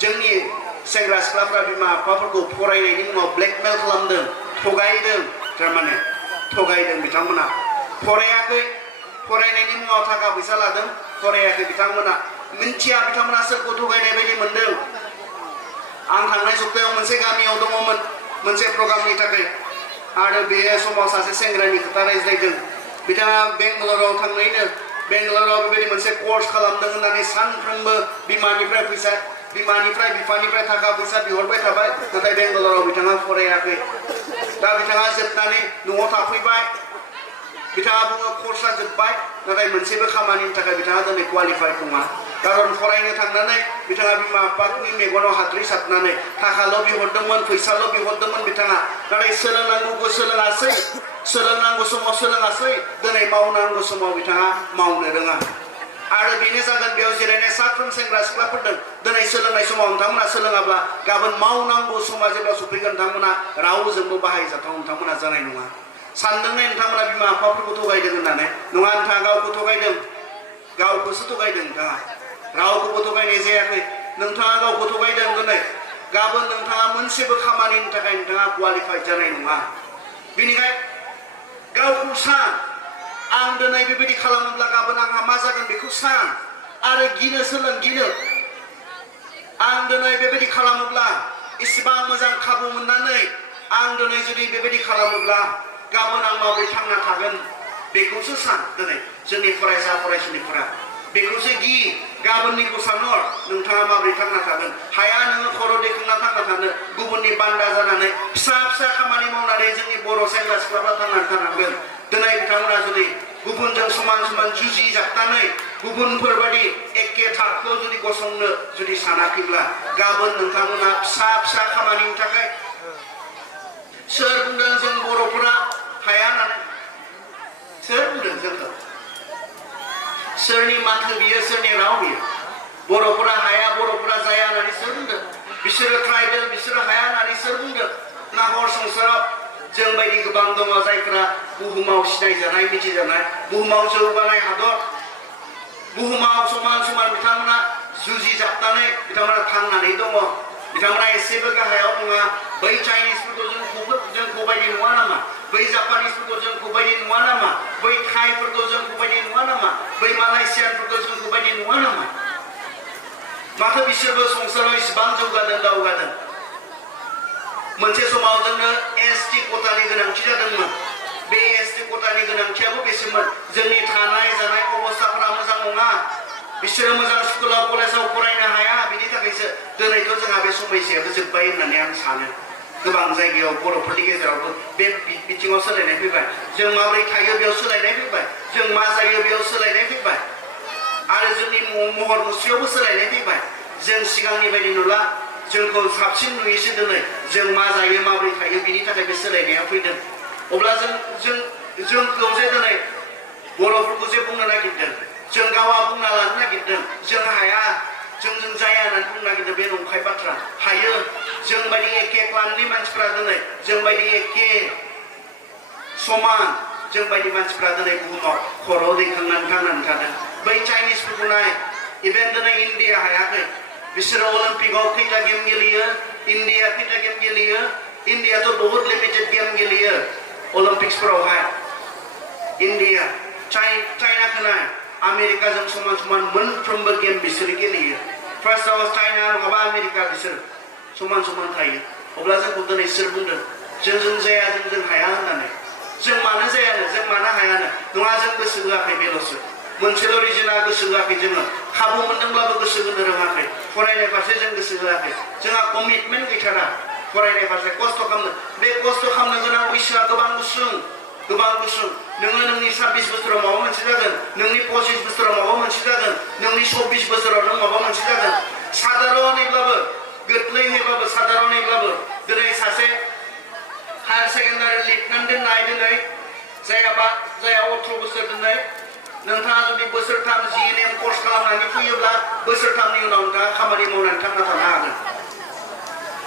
जोंनि सेंग्रा सिख्लाफ्रा बिमा बिफाफोरखौ फरायनायनि मुङाव ब्लेकमेल खालामदों थगायदों थारमाने थगायदों बिथांमोना फरायाखै फरायनायनि मुङाव थाखा फैसा लादों फरायाखै बिथांमोना मिन्थिया बिथांमोना सोरखौ थगायनाय बायदि मोनदों आं थांनाय सप्तायाव मोनसे गामियाव दङमोन मोनसे प्रग्रामनि थाखाय आरो बे समाव सासे सेंग्रानि खोथा रायज्लायदों बिथाङा बेंगालराव थांनायनो बेंगालराव बेबायदि मोनसे कर्स खालामदों होननानै सानफ्रोमबो बिमानिफ्राय बिफानिफ्राय थाखा फैसा बिहरबाय थाबाय नाथाय बेंगालराव बिथाङा फरायाखै दा बिथाङा जोबनानै न'आव थाफैबाय बिथाङा बुङो कर्सआ जोब्बाय नाथाय मोनसेबो खामानिनि थाखाय बिथाङा दिनै क्वालिफाइड नङा कारन फरायनो थांनानै बिथाङा बिमा बिफानि मेगनाव हाद्रि सारनानै थाखाल' बिहरदोंमोन फैसाल' बिहरदोंमोन बिथाङा नाथाय सोलोंनांगौखौ सोलोङासै सोलोंनांगौ समाव सोलोङासै दिनै मावनांगौ समाव बिथाङा मावनो रोङा आरो बेनो जागोन बेयाव जिरायनाय साफ्रोम सेंग्रा सिख्लाफोरदों दिनै सोलोंनाय समाव नोंथांमोना सोलोङाब्ला गाबोन मावनांगौ समा जेब्ला सफैगोन नोंथांमोना रावजोंबो बाहायजाथाव नोंथांमोना जानाय नङा सानदोंने नोंथांमोना बिमा बिफाफोरखौ थगायदों होननानै नङा नोंथाङा गावखौ थगायदों गावखौसो थगायदों नोंथाङा रावखौबो थगायनाय जायाखै नोंथाङा गावखौ थगायदों दिनै गाबोन नोंथाङा मोनसेबो खामानिनि थाखाय नोंथाङा क्वालिफाइड जानाय नङा बिनिखाय गावखौ सान आं दिनै बेबायदि खालामोब्ला गाबोन आंहा मा जागोन बेखौ सान आरो गिनो सोलों गिनो आं दिनै बेबायदि खालामोब्ला इसेबां मोजां खाबु मोननानै आं दिनै जुदि बेबायदि खालामोब्ला गाबोन आं माबोरै थांना थागोन बेखौसो सान दिनै जोंनि फरायसा फरायसुलिफोरा बेखौसो गि गाबोननिखौ सानहर नोंथाङा माबोरै थांना थागोन हाया नोङो खर' दैखांना थांना थानो गुबुननि बान्दा जानानै फिसा फिसा खामानि मावनानै जोंनि बर' सेंग्रा सिख्लाफ्रा थांनानै थानांगोन दिनै बिथांमोना जुदि गुबुनजों समान समान जुजिजाबनानै गुबुनफोरबायदि एखे थाखोआव जुदि गसंनो जुदि सानाखैब्ला गाबोन नोंथांमोना फिसा फिसा खामानिनि थाखाय सोर बुंदों जों बर'फोरा हाया होननानै सोर बुंदों जोंखौ सोरनि माथो बियो सोरनि राव बियो बर'फोरा हाया बर'फोरा जाया होननानै सोर बुंदों बिसोरो ट्राइबेल बिसोरो हाया होननानै सोर बुंदों नाहर संसाराव जों बायदि गोबां दङ जायफोरा बुहुमाव सिनायजानाय मिथिजानाय बुहुमाव जौगानाय हादर बुहुमाव समान समान बिथांमोना जुजिजाबनानै बिथांमोना थांनानै दङ बिथांमोना एसेबो गाहायाव नङा बै चाइनिसफोरखौ जोंखौ बायदि नङा नामा बै जापानिसफोरखौ जोंखौ बायदि नङा नामा बै थाइफोरखौ जोंखौ बायदि नङा नामा बै मालयसियानफोरखौ जोंखौ बायदि नङा नामा माथो बिसोरबो संसाराव इसेबां जौगादों दावगादों मोनसे समाव जोंनो एसटि खथानि गोनांथि जादोंमोन बे एसटि खथानि गोनांथियाबो बेसोमोन जोंनि थानाय जानाय अबस्थाफोरा मोजां नङा बिसोरो मोजां स्कुलाव कलेजाव फरायनो हाया बिनि थाखायसो दिनैथ' जोंहा बे समस्यायाबो जोब्बाय होननानै आं सानो गोबां जायगायाव बर'फोरनि गेजेरावबो बे बिथिङाव सोलायनाय फैबाय जों माबोरै थायो बेयाव सोलायनाय फैबाय जों मा जायो बेयाव सोलायनाय फैबाय आरो जोंनि महर मुस्रियावबो सोलायनाय फैबाय जों सिगांनि बायदि नुला जोंखौ साबसिन नुयोसो दिनै जों मा जायो माबोरै थायो बिनि थाखाय बे सोलायनाया फैदों अब्ला जोंखौ जे दिनै बर'फोरखौ जे बुंनो नागिरदों जों गावा बुंना लानो नागिरदों जों हाया जोंजों जाया होननानै बुंनो नागिरदों बे नंखाय बाथ्रा हायो जों बायदि एखे क्लाननि मानसिफ्रा दिनै जों बायदि एखे समान जों बायदि मानसिफ्रा दिनै बुहुमाव खर' दैखांनानै थांनानै थादों बै चाइनिसफोरखौ नाय इभेन दिनै इन्डिया हायाखै बिसोरो अलिम्पिकआव खैथा गेम गेलेयो इन्डिया खैथा गेम गेलेयो इन्डियाथ' बहुत लिमिटेड गेम गेलेयो अलिम्पिक्सफोरावहाय इन्डिया चाइनाखौ नाय आमेरिकाजों समान समान मोनफ्रोमबो गेम बिसोरो गेलेयो फार्स्टआव चाइना नङाबा आमेरिका बिसोर समान समान थायो अब्ला जोंखौ दिनै सोर बुंदों जों जाया जों हाया होननानै जों मानो जायानो जों मानो हायानो नङा जों गोसो होआखै बेल'सो मोनसेल' रिजोना गोसो होआखै जोङो खाबु मोनदोंब्लाबो गोसो होनो रोङाखै फरायनाय फारसे जों गोसो होआखै जोंहा कमिटमेन्ट गैथारा फरायनाय फारसे खस्थ' खालामनो बे खस्थ' खालामनो गोनां बैसोआ गोबां गुसुं नोङो नोंनि 26 बोसोराव माबा मोनसे जागोन नोंनि 25 बोसोराव माबा मोनसे जागोन नोंनि 24 बोसोराव नों माबा मोनसे जागोन साधारनैब्लाबो गोरलैहैब्लाबो साधारनैब्लाबो दिनै सासे हायार सेकेन्डारि लिरनानै दोननाय दिनै जाया 18 बोसोर दोननाय नोंथाङा जुदि बोसोरथाम GNM कर्स खालामनानै फैयोब्ला बोसोरथामनि उनाव नोंथाङा खामानि मावनानै थांना थानो हागोन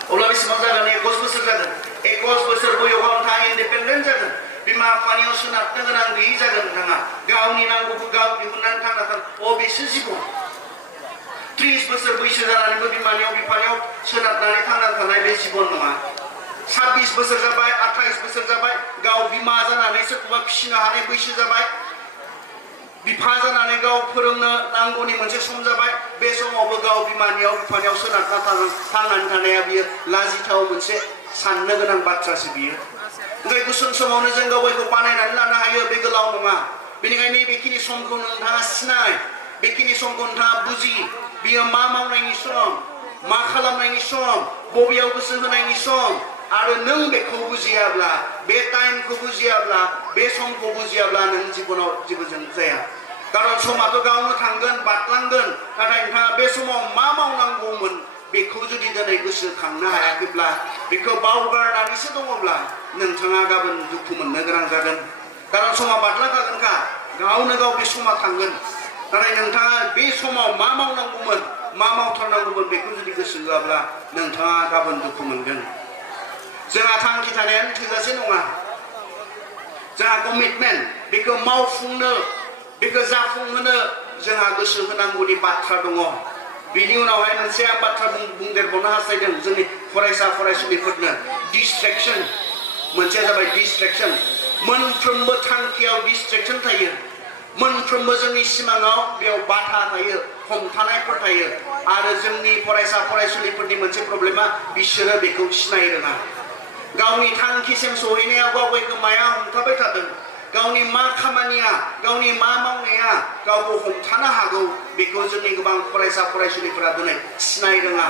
अब्ला बेसेबां जागोन 21 बोसोर जागोन 21 बोसोर बैयाव नोंथाङा इन्डिपेन्डेन्ट जागोन बिमा बिफानियाव सोनारनो गोनां गैयि जागोन नोंथाङा गावनि नांगौखौ गाव दिहुननानै थांना थानो बेसो जिबन 30 बोसोर बैसो जानानैबो बिमानियाव बिफानियाव सोनारनानै थांना थानाय बे जिबन नङा 26 बोसोर जाबाय 28 बोसोर जाबाय गाव बिमा जानानै सोरखौबा फिसिनो हानाय बैसो जाबाय बिफा जानानै गाव फोरोंनो नांगौनि मोनसे सम जाबाय बे समावबो गाव बिमानियाव बिफानियाव सोनारना थांनानै थानाया बियो लाजिथाव मोनसे साननो गोनां बाथ्रासो बियो ओमफ्राय गुसुं समावनो जों गावखौ बानायनानै लानो हायो बे गोलाव नङा बेनिखायनो बेखिनि समखौ नोंथाङा सिनाय बेखिनि समखौ नोंथाङा बुजि बियो मा मावनायनि सम मा खालामनायनि सम बबेयाव गोसो होनायनि सम आरो नों बेखौ बुजियाब्ला बे टाइमखौ बुजियाब्ला बे समखौ बुजियाब्ला नों जिबनाव जेबो जाया खारन समाथ' गावनो थांगोन बारलांगोन नाथाय नोंथाङा बे समाव मा मावनांगौमोन बेखौ जुदि दिनै गोसोखांनो हायाखैब्ला बेखौ बावगारनानैसो दङब्ला नोंथाङा गाबोन दुखु मोननो गोनां जागोन खारन समा बारलांखागोनखा गावनो गाव बे समा थांगोन नाथाय नोंथाङा बे समाव मा मावनांगौमोन मा मावथारनांगौमोन बेखौ जुदि गोसो होआब्ला नोंथाङा गाबोन दुखु मोनगोन जोंहा थांखि थानायानो थोजासे नङा जोंहा कमिटमेन्ट बेखौ मावफुंनो बेखौ जाफुंहोनो जोंहा गोसो होनांगौनि बाथ्रा दङ बिनि उनावहाय मोनसे आं बाथ्रा बुंदेरबावनो हास्थायदों जोंनि फरायसा फरायसुलिफोरनो डिस्ट्रेक्शन मोनसेया जाबाय डिस्ट्रेक्शन मोनफ्रोमबो थांखियाव डिस्ट्रेक्शन थायो मोनफ्रोमबो जोंनि सिमाङाव बेयाव बाधा थायो हमथानायफोर थायो आरो जोंनि फरायसा फरायसुलिफोरनि मोनसे प्रब्लेमा बिसोरो बेखौ सिनाय रोङा गावनि थांखिसिम सहैनायाव गावखौ माया हमथाबाय थादों गावनि मा खामानिया गावनि मा मावनाया गावखौ हमथानो हागौ बेखौ जोंनि गोबां फरायसा फरायसुलिफोरा दिनै सिनाय रोङा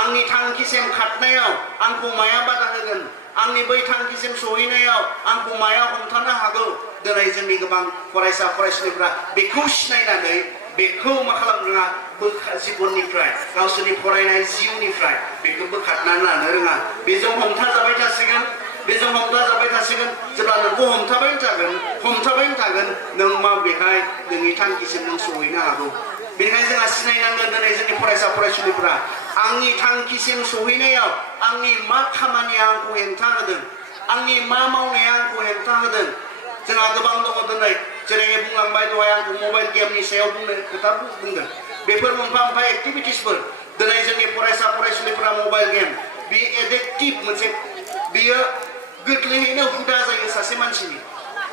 आंनि थांखिसिम खारनायाव आंखौ माया बादा होगोन आंनि बै थांखिसिम सहैनायाव आंखौ माया हमथानो हागौ दिनै जोंनि गोबां फरायसा फरायसुलिफोरा बेखौ सिनायनानै बेखौ मा खालामनो रोङा जिबननिफ्राय गावसोरनि फरायनाय जिउनिफ्राय बेखौ बोखारनानै लानो रोङा बेजों हमथाजाबाय थासिगोन बेजों हमथाजाबाय थासिगोन जेब्ला नोंखौ हमथाबाय थागोन नों माबेहाय नोंनि थांखिसिम नों सहैनो हागौ बेनिखायनो जोंहा सिनायनांगोन दिनै जोंनि फरायसा फरायसुलिफोरा आंनि थांखिसिम सहैनायाव आंनि मा खामानिया आंखौ हेंथा होदों आंनि मा मावनाया आंखौ हेंथा होदों जोंहा गोबां दङ दिनै जेरै बुंलांबाय दहाय आंखौ मबाइल गेमनि सायाव बुंनो खोथा बुंदों बेफोर मोनफा मोनफा एक्टिभिटिसफोर दिनै जोंनि फरायसा फरायसुलिफोरा मबाइल गेम बे एडिक्टिभ मोनसे बियो गोरलैयैनो हुदा जायो सासे मानसिनि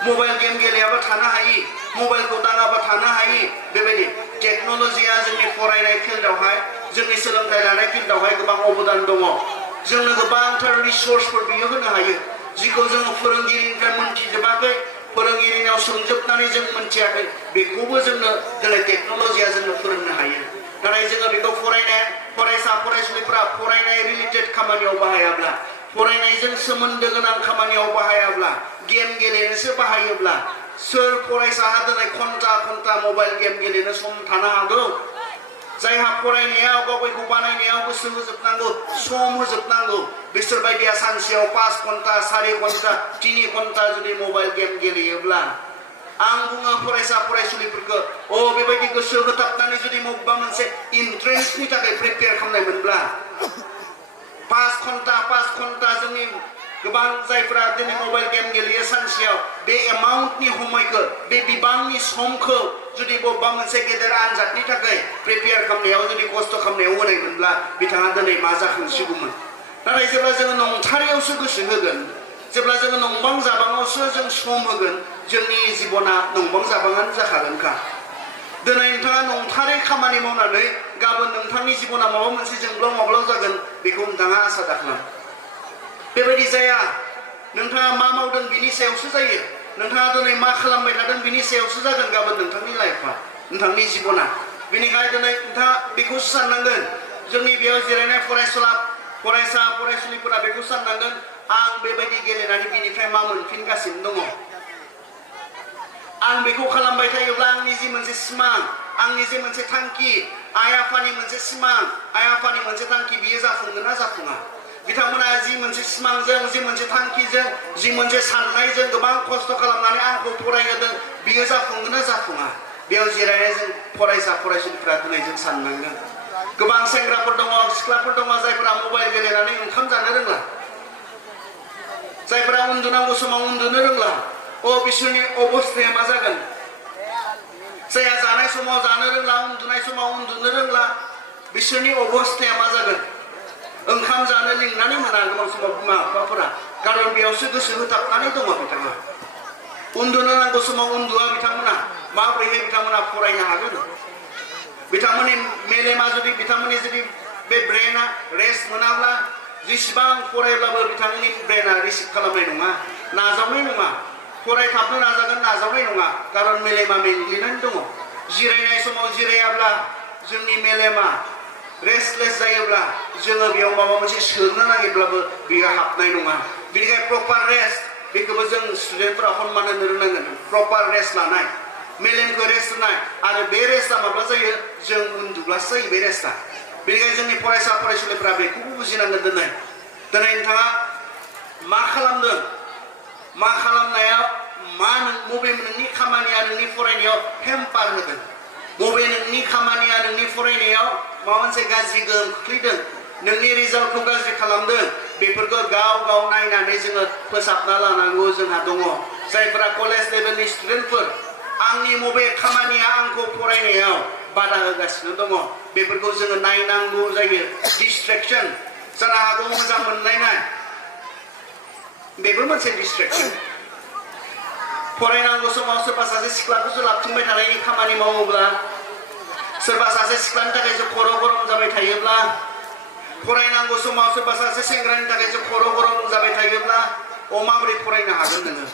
मबाइल गेम गेलेयाबा थानो हायि मबाइलखौ दाङाबा थानो हायि बेबायदि टेक्न'लजिया जोंनि फरायनाय फिल्डआवहाय जोंनि सोलोंथाइ लानाय फिल्डआवहाय गोबां अबदान दङ जोंनो गोबांथार रिसर्सफोर बियो होनो हायो जिखौ जोङो फोरोंगिरिनिफ्राय मोनथिजोबाखै फोरोंगिरिनाव सोंजोबनानै जों मोनथियाखै बेखौबो जोंनो दिनै टेक्न'लजिया जोंनो फोरोंनो हायो नाथाय जोङो बेखौ फरायसा फरायसुलिफोरा फरायनाय रिलेटेड खामानियाव बाहायाब्ला फरायनायजों सोमोन्दो गोनां खामानियाव बाहायाब्ला गेम गेलेनोसो बाहायोब्ला सोर फरायसाहा दिनै घन्टा मबाइल गेम गेलेनो सम थानो हागौ जायहा फरायनायाव गावखौ बानायनायाव गोसो होजोबनांगौ सम होजोबनांगौ बिसोर बायदिया सानसेयाव 5 घन्टा 4 घन्टा 3 घन्टा जुदि मबाइल गेम गेलेयोब्ला आं बुङो फरायसा फरायसुलिफोरखौ बेबायदि गोसो होथाबनानै जुदि बबेबा मोनसे इन्ट्रेन्सनि थाखाय प्रिपेयार खालामनायमोनब्ला 5 घन्टा जोंनि गोबां जायफोरा दिनै मबाइल गेम गेलेयो सानसेयाव बे एमाउन्टनि समायखौ बे बिबांनि समखौ जुदि बबेबा मोनसे गेदेर आनजादनि थाखाय प्रिपेयार खालामनायाव जुदि खस्थ' खालामनायाव होनायमोनब्ला बिथाङा दिनै मा जाखांसिगौमोन नाथाय जेब्ला जोङो नंथारैयावसो गोसो होगोन जेब्ला जोङो नंबां जाबाङावसो जों सम होगोन जोंनि जिबना नंबां जाबाङानो जाखागोनखा दिनै नोंथाङा नंथारै खामानि मावनानै गाबोन नोंथांनि जिबना माबा मोनसे जोंब्लाव माब्लाव जागोन बेखौ नोंथाङा आसा दाखालाम। बेबायदि जाया। नोंथाङा मा मावदों बिनि सायावसो जायो। नोंथाङा दिनै मा खालामबाय थादों बिनि सायावसो जागोन गाबोन नोंथांनि लाइफआ, नोंथांनि जिबना। बेनिखायनो दिनै नोंथाङा बेखौसो साननांगोन। जोंनि बेयाव जिरायनाय फरायसा फरायसुलिफोरा बेखौ साननांगोन, आं बेबायदि गेलेनानै बिनिफ्राय मा मोनफिनगासिनो दङ। आं बेखौ खालामबाय थायोब्ला आंनि जि मोनसे सिमां, आंनि जे मोनसे थांखि, आइ आफानि मोनसे सिमां, आइ आफानि मोनसे थांखि, बियो जाफुंगोन ना जाफुङा? बिथांमोना जि मोनसे सिमांजों, जि मोनसे थांखिजों, जि मोनसे साननायजों गोबां खस्थ' खालामनानै आंखौ फरायहोदों, बियो जाफुंगोन ना जाफुङा? बेयाव जिरायनाय जों फरायसा फरायसुलिफ्रा दिनै जों साननांगोन। गोबां सेंग्राफोर दङ, सिख्लाफोर दङ जायफोरा मबाइल गेलेनानै ओंखाम जानो रोंला, जायफोरा उन्दुनांगौ समाव उन्दुनो रोंला। बिसोरनि अबस्थाया मा जागोन? जायहा जानाय समाव जानो रोंला, उन्दुनाय समाव उन्दुनो रोंला, बिसोरनि अबस्थाया मा जागोन? ओंखाम जानो लिंनानै मोना गोबां समाव बिमा बिफाफोरा, खारन बेयावसो गोसो होथाबनानै दङ बिथाङा। उन्दुनो नांगौ समाव उन्दुआ बिथांमोना। माब्रैहाय बिथांमोना फरायनो हागोन? बिथांमोननि मेलेमा जुदि, बिथांमोननि जुदि बे ब्रेना रेस्ट मोनाब्ला, जेसेबां फरायब्लाबो बिथांमोननि ब्रेना रिसिभ खालामनाय नङा, नाजावनाय नङा। फरायथाबनो नाजागोन, नाजावनाय नङा, खारन मेलेमा मेंग्लिनानै दङ। जिरायनाय समाव जिरायाब्ला, जोंनि मेलेमा रेस्टलेस जायोब्ला, जोङो बेयाव माबा मोनसे सोनो नागिरब्लाबो बेयो हाबनाय नङा। बेनिखायनो प्रपार रेस्ट, बेखौबो जों स्टुडेन्टफोरा सनमान होनो रोंनांगोन। प्रपार रेस्ट लानाय, मेलेमखौ रेस्ट होनाय, आरो बे रेस्टआ माब्ला जायो? जों उन्दुब्लासो जायो बे रेस्टआ। बेनिखायनो जोंनि फरायसा फरायसुलिफोरा बेखौबो बुजिनांगोन। दिनै नोंथाङा मा खालामदों? मा खालामनाया बबे नोंनि खामानिया नोंनि फरायनायाव हेम्पार होदों? बबे नोंनि खामानिया नोंनि फरायनायाव माबा मोनसे गाज्रि गोहोम खोख्लैदों, नोंनि रिजाल्टखौ गाज्रि खालामदों? बेफोरखौ गाव गाव नायनानै जोङो फोसाबना लानांगौ जोंहा दङ। जायफोरा कलेज लेभेलनि स्टुडेन्टफोर, आंनि बबे खामानिया आंखौ फरायनायाव बादा होगासिनो दङ, बेफोरखौ जोङो नायनांगौ जायो। डिस्ट्रेक्शन जानो हागौ, मोजां मोनलायनाय, बेबो मोनसे डिस्ट्रेक्शन। फरायनांगौ समाव सोरबा सासे सिख्लाखौसो लाबथिंबाय थानायनि खामानि मावोब्ला, सोरबा सासे सिख्लानि थाखायसो खर' गरम जाबाय थायोब्ला, फरायनांगौ समाव सोरबा सासे सेंग्रानि थाखायसो खर' गरम जाबाय थायोब्ला, माबोरै फरायनो हागोन नोङो?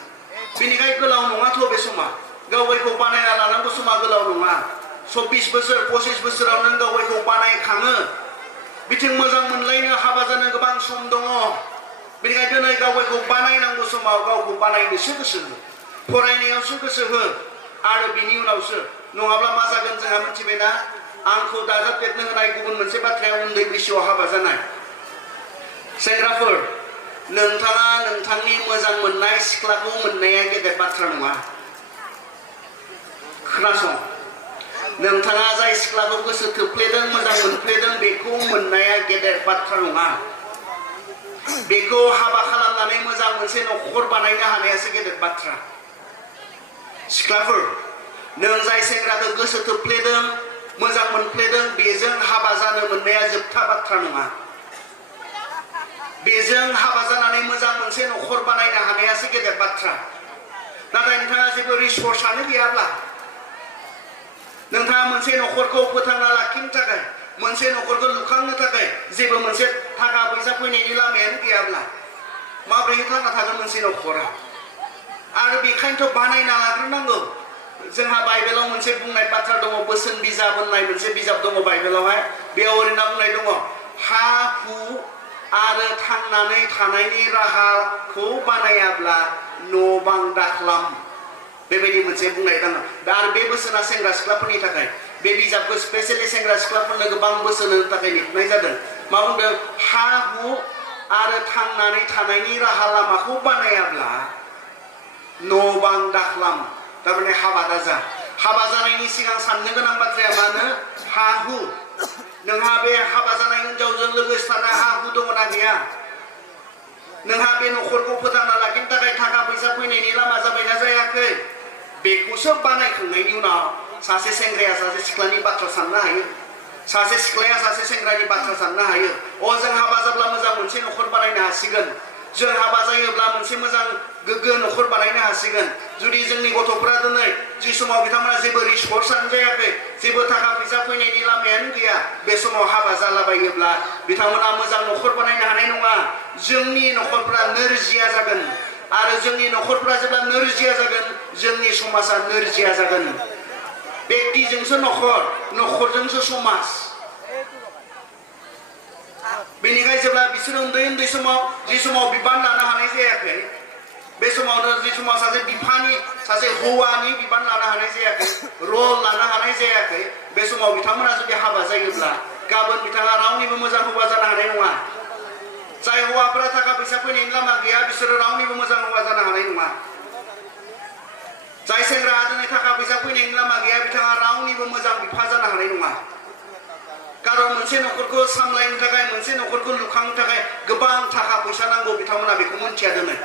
बेनिखायनो गोलाव नङाथ' बे समा। गाव गावखौ बानायना लानांगौ समा गोलाव नङा। 24 बोसोर 25 बोसोराव नों गाव गावखौ बानायखाङो। बिथिं मोजां मोनलायनो, हाबा जानो गोबां सम दङ। बेनिखायनो दिनै गाव गावखौ बानायनांगौ समाव गावखौ बानायनोसो गोसो हो, फरायनायावसो गोसो हो, आरो बिनि उनावसो। नङाब्ला मा जागोन जोंहा मिथिबायना? आंखौ दाजाबदेरनो होनाय गुबुन मोनसे बाथ्राया उन्दै बैसोआव हाबा जानाय। सेंग्राफोर, नोंथाङा नोंथांनि मोजां मोननाय सिख्लाखौ मोननाया गेदेर बाथ्रा नङा। खोनासं, नोंथाङा जाय सिख्लाखौ गोसो थोफ्लेदों, मोजां मोनफ्लेदों, बेखौ मोननाया गेदेर बाथ्रा नङा। बेखौ हाबा खालामनानै मोजां मोनसे न'खर बानायनो हानायासो गेदेर बाथ्रा। सिख्लाफोर, नों जाय सेंग्राखौ गोसो थोफ्लेदों, मोजां मोनफ्लेदों, बेजों हाबा जानो मोननाया जोबथा बाथ्रा नङा। बेजों हाबा जानानै मोजां मोनसे न'खर बानायनो हानायासो गेदेर बाथ्रा। नाथाय नोंथाङा जेबो रिसर्सआनो गैयाब्ला, नोंथाङा मोनसे न'खरखौ फोथांना लाखिनो थाखाय, मोनसे न'खरखौ लुखांनो थाखाय जेबो मोनसे थाखा फैसा फैनायनि लामायानो गैयाब्ला, माबोरै थांना थागोन मोनसे न'खरा? आरो बेखायनोथ' बानायना लाग्रोनांगौ। जोंहा बाइबेलाव मोनसे बुंनाय बाथ्रा दङ, बोसोन बिजाब होननाय मोनसे बिजाब दङ बाइबेलावहाय। बेयाव ओरैनो बुंनाय दङ, हा हु आरो थांनानै थानायनि राहाखौ बानायाब्ला न' बां दाख्लाम। बेबायदि मोनसे बुंनाय दङ। आरो बे बोसोना सेंग्रा सिख्लाफोरनि थाखाय। बे बिजाबखौ स्पेसियेलि सेंग्रा सिख्लाफोरनो गोबां बोसोन होनो थाखाय लिरनाय जादों। मा बुंदों? हा हु आरो थांनानै थानायनि राहा लामाखौ बानायाब्ला न' बां दाख्लाम। थारमाने हाबा दाजा। हाबा जानायनि सिगां साननो गोनां बाथ्राया मानो? हा हु। नोंहा बे हाबा जानाय हिनजावजों लोगोसे थानाय हा हु दङ ना गैया? नोंहा बे न'खरखौ फोथांना लाखिनो थाखाय थाखा फैसा फैनायनि लामा जाबायना जायाखै? बेखौसो बानायखांनायनि उनाव सासे सेंग्राया सासे सिख्लानि बाथ्रा साननो हायो। सासे सिख्लाया सासे सेंग्रानि बाथ्रा साननो हायो। जों हाबा जाब्ला मोजां मोनसे न'खर बानायनो हासिगोन। जों हाबा जायोब्ला मोनसे मोजां गोग्गो न'खर बानायनो हासिगोन। जुदि जोंनि गथ'फोरा दिनै जि समाव बिथांमोना जेबो रिसर्सआनो जायाखै जेबो थाखा फैसा फैनायनि लामायानो गैया बे समाव हाबा जालाबायोब्ला बिथांमोना मोजां न'खर बानायनो हानाय नङा जोंनि न'खरफोरा नोरजिया जागोन आरो जोंनि न'खरफोरा जेब्ला नोरजिया जागोन जोंनि समाजा नोरजिया जागोन बेक्तिजोंसो न'खर न'खरजोंसो समाज बेनिखायनो जेब्ला बिसोर उन्दै समाव जि समाव बिबान लानो हानाय जायाखै बे समावनो जि समाव सासे बिफानि सासे हौवानि बिबान लानो हानाय जायाखै रल लानो हानाय जायाखै बे समाव बिथांमोना जुदि हाबा जायोब्ला गाबोन बिथाङा रावनिबो मोजां हौवा जानो हानाय नङा जाय हौवाफोरा थाखा फैसा फैनायनि लामा गैया बिसोरो रावनिबो मोजां हौवा जानो हानाय नङा जाय सेंग्रा दिनै थाखा फैसा फैनायनि लामा गैया बिथाङा रावनिबो मोजां बिफा जानो हानाय नङा कारन मोनसे न'खरखौ सामलायनो थाखाय मोनसे न'खरखौ लुखांनो थाखाय गोबां थाखा फैसा नांगौ बिथांमोना बेखौ मिन्थिया दिनै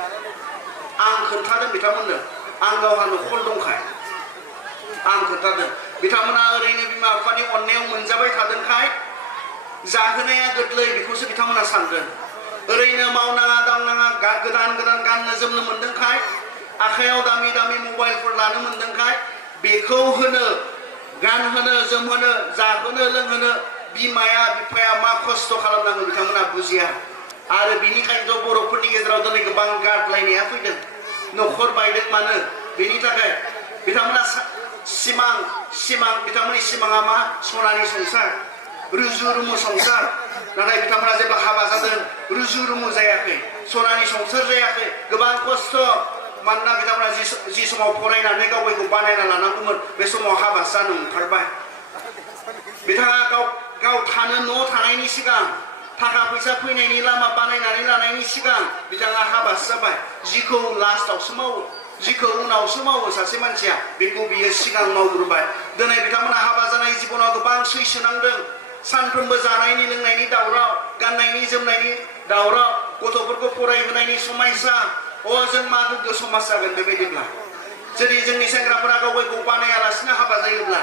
आं खोन्थादों बिथांमोननो आं गावहा न'खर दंखाय आं खोन्थादों बिथांमोना ओरैनो बिमा बिफानि अननायाव मोनजाबाय थादोंखाय जाहोनाया गोरलै बेखौसो बिथांमोना सानदों ओरैनो मावनाङा दांनाङा गोदान गाननो जोमनो मोनदोंखाय आखायाव दामि मबाइलफोर लानो मोनदोंखाय बेखौ होनो गानहोनो जोमहोनो जाहोनो लोंहोनो बिमाया बिफाया मा खस्थ' खालामनांगौ बिथांमोना बुजिया आरो बिनिखायनोथ' बर'फोरनि गेजेराव दिनै गोबां गारलायनाया फैदों न'खर बायदों मानो बेनि थाखाय बिथांमोना सिमां बिथांमोननि सिमाङा मा सनानि संसार रुजु रुमु संसार नाथाय बिथांमोना जेब्ला हाबा जादों रुजु रुमु जायाखै सनानि संसार जायाखै गोबां खस्थ' मानोना बिथांमोना जि समाव फरायनानै गावखौ बानायना लानांगौमोन बे समाव हाबा जानो ओंखारबाय बिथाङा गाव थानो न' थानायनि सिगां थाखा फैसा फैनायनि लामा बानायनानै लानायनि सिगां बिथाङा हाबासो जाबाय जिखौ लास्टआवसो मावो जिखौ उनावसो मावो सासे मानसिया बेखौ बियो सिगां मावग्रोबाय दिनै बिथांमोना हाबा जानाय जिबनाव गोबां सैसोनांदों सानफ्रोमबो जानायनि लोंनायनि दावराव गाननायनि जोमनायनि दावराव गथ'फोरखौ फरायहोनायनि समयसा जों मा गोग्गो समाज जागोन बेबायदिब्ला जुदि जोंनि सेंग्राफोरा गावखौ बानायालासिनो हाबा जायोब्ला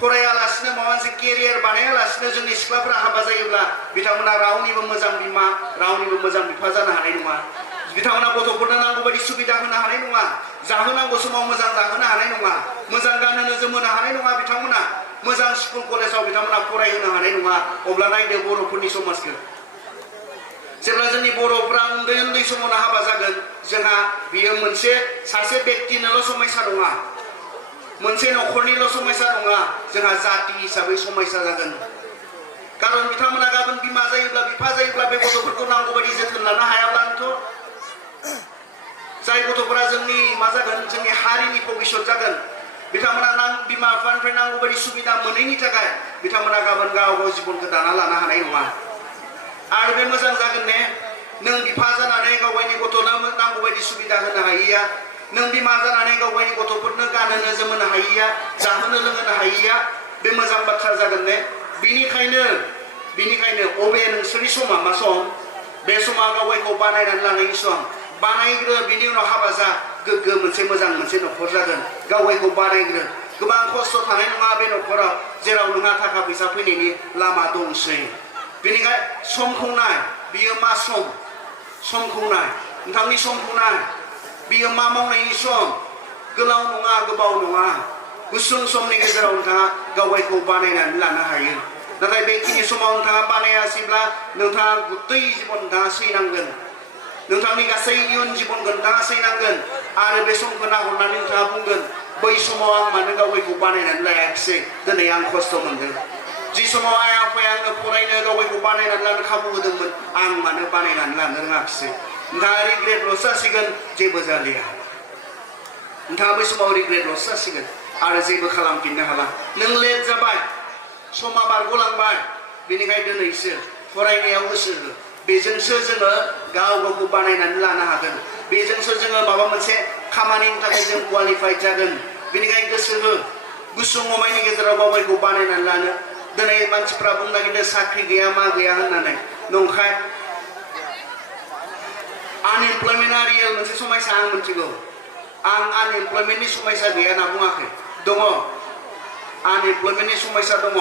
फरायालासिनो माबा मोनसे केरियार बानायालासिनो जोंनि सिख्लाफोरा हाबा जायोब्ला बिथांमोना रावनिबो मोजां बिमा रावनिबो मोजां बिफा जानो हानाय नङा बिथांमोना गथ'फोरनो नांगौ बायदि सुबिदा होनो हानाय नङा जाहोनांगौ समाव मोजां जाहोनो हानाय नङा मोजां गानहोनो जोमहोनो हानाय नङा बिथांमोना मोजां स्कुल कलेजाव बिथांमोना फरायहोनो हानाय नङा अब्ला नायदो बर'फोरनि समाजखौ जेब्ला जोंनि बर'फ्रा उन्दै समावनो हाबा जागोन जोंहा बियो मोनसे सासे बेक्तिनोल' समयसा नङा मोनसे न'खरनिल' समयसा नङा जोंहा जाति हिसाबै समयसा जागोन कारन बिथांमोना गाबोन बिमा जायोब्ला बिफा जायोब्ला बे गथ'फोरखौ नांगौ बायदि जोथोन लानो हायाब्लानोथ' जाय गथ'फोरा जोंनि मा जागोन जोंनि हारिनि भबिष्यत जागोन बिथांमोना बिमा बिफानिफ्राय नांगौ बायदि सुबिदा मोनैनि थाखाय बिथांमोना गाबोन गाव जिबनखौ दाना लानो हानाय नङा आरो बे मोजां जागोन ने नों बिफा जानानै गावनि गथ'नो नांगौ बायदि सुबिदा होनो हायैया नों बिमा जानानै गावनि गथ'फोरनो गानहोनो जोमहोनो हायैया जाहोनो लोंहोनो हायैया बे मोजां बाथ्रा जागोन ने बिनिखायनो अबे नोंसोरनि समा मा सम बे समा गावखौ बानायनानै लानायनि सम बानायग्रो बिनि उनाव हाबा जा गोग्गो मोनसे मोजां मोनसे न'खर जागोन गावखौ बानायग्रो गोबां खस्थ' थानाय नङा बे न'खराव जेराव नोंहा थाखा फैसा फैनायनि लामा दंसै बेनिखाय समखौ नाय बियो मा समखौ नाय नोंथांनि समखौ नाय बियो मा मावनायनि सम गोलाव नङा गोबाव नङा गुसुं समनि गेजेराव नोंथाङा गावखौ बानायनानै लानो हायो नाथाय बेखिनि समाव नोंथाङा बानायासैब्ला नोंथाङा गुदै जिबन नोंथाङा सैनांगोन नोंथांनि गासै इयुन जिबनखौ नोंथाङा सैनांगोन आरो बे समखौ नाहरनानै नोंथाङा बुंगोन बै समाव आं मानो गावखौ बानायनानै लायाखिसै दिनै आं खस्थ' मोनदों जि समाव आइ आफाया आंनो फरायनो गावखौ बानायनानै लानो खाबु होदोंमोन आं मानो बानायनानै लानो रोङाखिसै नोंथाङा रिग्रेटल'सो जासिगोन जेबो जालिया नोंथाङा बै समाव रिग्रेटल'सो जासिगोन आरो जेबो खालामफिननो हाला नों लेट जाबाय समा बारग'लांबाय बेनिखायनो दिनैसो फरायनायाव गोसो हो बेजोंसो जोङो गावखौ बानायनानै लानो हागोन बेजोंसो जोङो माबा मोनसे खामानिनि थाखाय जों क्वालिफाइड जागोन बेनिखायनो गोसो हो गुसुं समायनि गेजेराव गावखौ बानायनानै लानो दिनै मानसिफ्रा बुंनो नागिरदों साख्रि गैया मा गैया होननानै नंखाय आनएमप्लयमेन्टआ रियेल मोनसे समयसा आं मिथिगौ आं आनएमप्लयमेन्टनि समयसा गैया होनना बुङाखै दङ आनएमप्लयमेन्टनि समयसा दङ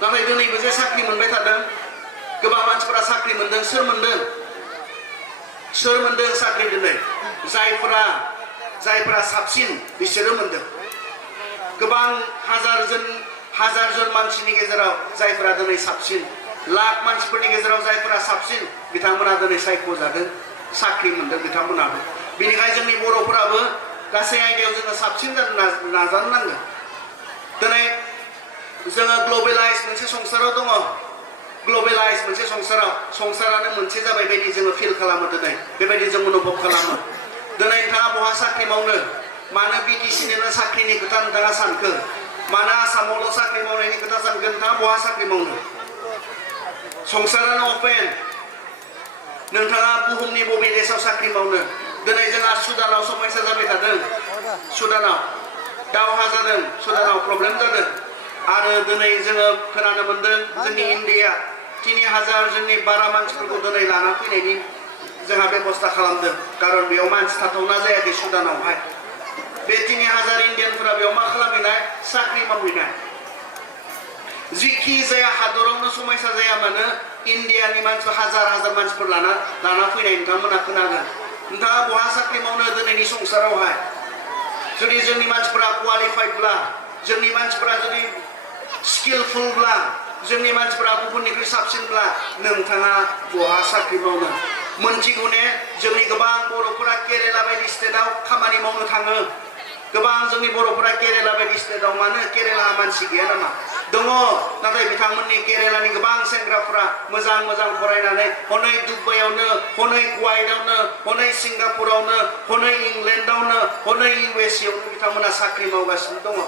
नाथाय दिनैबो जे साख्रि मोनबाय थादों गोबां मानसिफोरा साख्रि मोनदों सोर मोनदों साख्रि दिनै जायफोरा जायफोरा साबसिन बिसोरो मोनदों गोबां हाजार जन मानसिनि गेजेराव जायफोरा दिनै साबसिन लाख मानसिफोरनि गेजेराव जायफोरा साबसिन बिथांमोना दिनै सायख'जादों साख्रि मोनदों बिथांमोनाबो बेनिखायनो जोंनि बर'फोराबो गासै आयदायाव जोङो साबसिन जानो नाजानो नांगोन दिनै जोङो ग्लबेलाइज मोनसे संसाराव दङ ग्लबेलाइज मोनसे संसारानो मोनसे जाबाय बायदि जोङो फिल खालामो दिनै बेबायदि जों अनुभब खालामो दिनै नोंथाङा बहा साख्रि मावनो मानो बिटिसिनिनो साख्रिनि खोथा नोंथाङा सानखो मानो आसामावल' साख्रि मावनायनि खोथा सानखो नोंथाङा बहा साख्रि मावनो संसारानो अपेन नोंथाङा बुहुमनि बबे देशाव साख्रि मावनो दिनै जोंहा सुदानाव समस्या जाबाय थादों सुदानाव दावहा जादों सुदानाव प्रब्लेम जादों आरो दिनै जोङो खोनानो मोनदों जोंनि इन्डिया 3000 जोंनि बारा मानसिफोरखौ दिनै लाना फैनायनि जोंहा बेबस्था खालामदों खारन बेयाव मानसि थाथावना जायाखै सुदानावहाय बे 3000 इन्डियानफोरा बेयाव मा खालामहैनाय साख्रि मावहैनाय जिखि जाया हादरावनो समस्या जाया मानो इन्डियानि मानसिफोर हाजार मानसिफोर लाना फैनाय नोंथांमोना खोनागोन नोंथाङा बहा साख्रि मावनो दिनैनि संसारावहाय जुदि जोंनि मानसिफोरा क्वालिफाइडब्ला जोंनि मानसिफोरा जुदि स्किलफुलब्ला जोंनि मानसिफोरा गुबुननिख्रुइ साबसिनब्ला नोंथाङा बहा साख्रि मावनो मोनथिगौ ने जोंनि गोबां बर'फोरा केरेला बायदि स्टेटआव खामानि मावनो थाङो गोबां जोंनि बर'फोरा केरेला बायदि स्टेटआव मानो केरेला मानसि गैया नामा दङ नाथाय बिथांमोननि केरेलानि गोबां सेंग्राफोरा मोजां फरायनानै हनै दुबाइयावनो हनै कुवाइटआवनो हनै सिंगापुरावनो हनै इंलेन्डआवनो हनै USA आवनो बिथांमोना साख्रि मावगासिनो दङ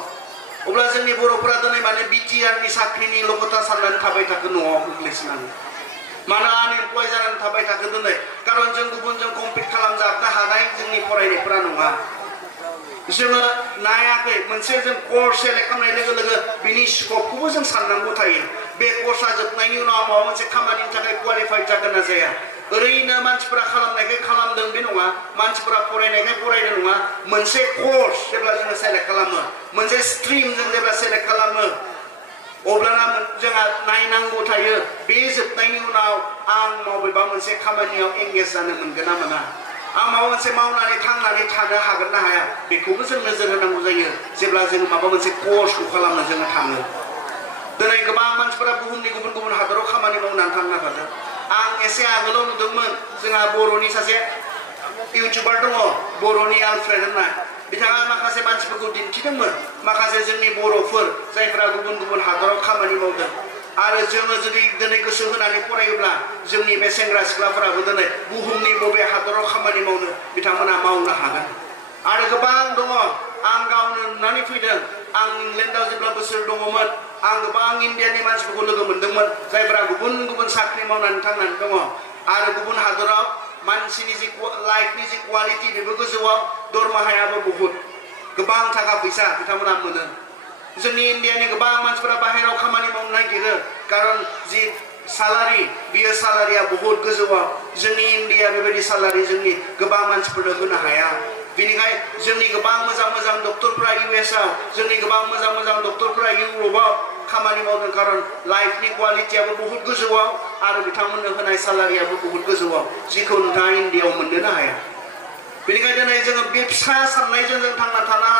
अब्ला जोंनि बर'फोरा दिनै माने बिटिआरनि साख्रिनिल' खोथा साननानै थाबाय थागोन न'आव गोग्लैसोनानै मानो आनएमप्लय जानानै थाबाय थागोन दिनै खारन जों गुबुनजों कम्पिट खालामजाबनो हानाय जोंनि फरायनायफोरा नङा जोङो नायाखै मोनसे जों कर्स सेलेक्ट खालामनाय लोगो लोगो बिनि स्कपखौबो जों साननांगौ थायो बे कर्सआ जोबनायनि उनाव माबा मोनसे खामानिनि थाखाय क्वालिफाइड जागोन ना जाया ओरैनो मानसिफोरा खालामनायखाय खालामदों बे नङा मानसिफोरा फरायनायखाय फरायदों नङा मोनसे कर्स जेब्ला जोङो सेलेक्ट खालामो मोनसे स्ट्रिम जों जेब्ला सेलेक्ट खालामो अब्लाना जोंहा नायनांगौ थायो बे जोबनायनि उनाव आं बबेबा मोनसे खामानियाव एंगेज जानो मोनगोन ना मोना आं माबा मोनसे मावनानै थांनानै थानो हागोन ना हाया बेखौबो जों नोजोर होनांगौ जायो जेब्ला जों माबा मोनसे कर्सखौ खालामनो जोङो थाङो दिनै गोबां मानसिफोरा बुहुमनि गुबुन हादराव खामानि मावनानै थांनो हादों आं एसे आगोलाव नुदोंमोन जोंहा बर'नि सासे इउटिउबार दङ बर'नि आलफ्रेड होननाय बिथाङा माखासे मानसिफोरखौ दिन्थिदोंमोन माखासे जोंनि बर'फोर जायफोरा गुबुन हादराव खामानि मावदों आरो जोङो जुदि दिनै गोसो होनानै फरायोब्ला जोंनि बे सेंग्रा सिख्लाफोराबो दिनै बुहुमनि बबे हादराव खामानि मावनो बिथांमोना मावनो हागोन आरो गोबां दङ आं गावनो नुनानै फैदों आं इंलेन्डआव जेब्ला बोसोर दङमोन आं गोबां इन्डियानि मानसिफोरखौ लोगो मोन्दोंमोन जायफोरा गुबुन साख्रि मावनानै थांनानै दङ आरो गुबुन हादराव मानसिनि जि लाइफनि जि क्वालिटि बेबो गोजौआव दरमाहायाबो बहुत गोबां थाखा फैसा बिथांमोना मोनो जोंनि इन्डियानि गोबां मानसिफोरा बाहेरायाव खामानि मावनो नागिरो खारन जि सालारि बियो सालारिया बहुत गोजौआव जोंनि इन्डिया बेबायदि सालारि जोंनि गोबां मानसिफोरनो होनो हाया बेनिखायनो जोंनि गोबां मोजां डक्टरफोरा US आव जोंनि गोबां मोजां डक्टरफोरा इउर'पआव खामानि मावदों खारन लाइफनि क्वालिटियाबो बहुत गोजौआव आरो बिथांमोननो होनाय सालारियाबो बहुत गोजौआव जिखौ नोंथाङा इन्डियाआव मोननोनो हाया बेनिखायनो दिनै जोङो बे फिसा साननायजों जों थांना थानो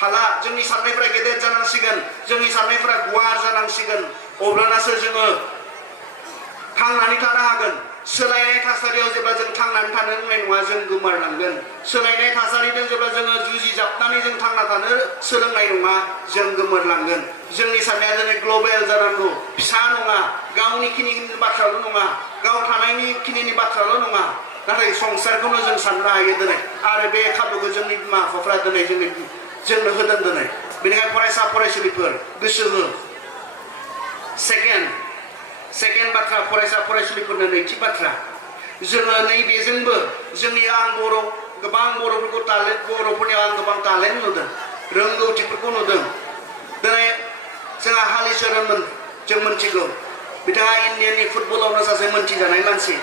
हाला जोंनि साननायफोरा गेदेर जानांसिगोन जोंनि साननायफोरा गुवार जानांसिगोन अब्लानासो जोङो थांनानै थानो हागोन सोलायनाय थासारियाव जेब्ला जों थांनानै थानो रोंनाय नङा जों गोमोरलांगोन सोलायनाय थासारिजों जेब्ला जोङो जुजिजाबनानै जों थांना थानो सोलोंनाय नङा जों गोमोरलांगोन जोंनि साननाया दिनै ग्लबेल जानांगौ फिसा नङा गावनि खिनिनि बाथ्राल' नङा गाव थानायनि खिनिनि बाथ्राल' नङा नाथाय संसारखौनो जों साननो हायो दिनै आरो बे खाबुखौ जोंनि बिमा बिफाफ्रा दिनै जोंनो होदों दिनै बेनिखायनो फरायसा फरायसुलिफोर गोसो हो सेकेन्ड बाथ्रा फरायसा फरायसुलिफोरनो नैथि बाथ्रा जोङो नैबेजोंबो जोंनि आं गोबां बर'फोरखौ बर'फोरनियाव आं गोबां टेलेन्ट नुदों रोंगौथिफोरखौ नुदों दिनै जोंहा हालिचरनमोन जों मोनथिगौ बिथाङा इन्डियानि फुटबलावनो सासे मोनथिजानाय मानसि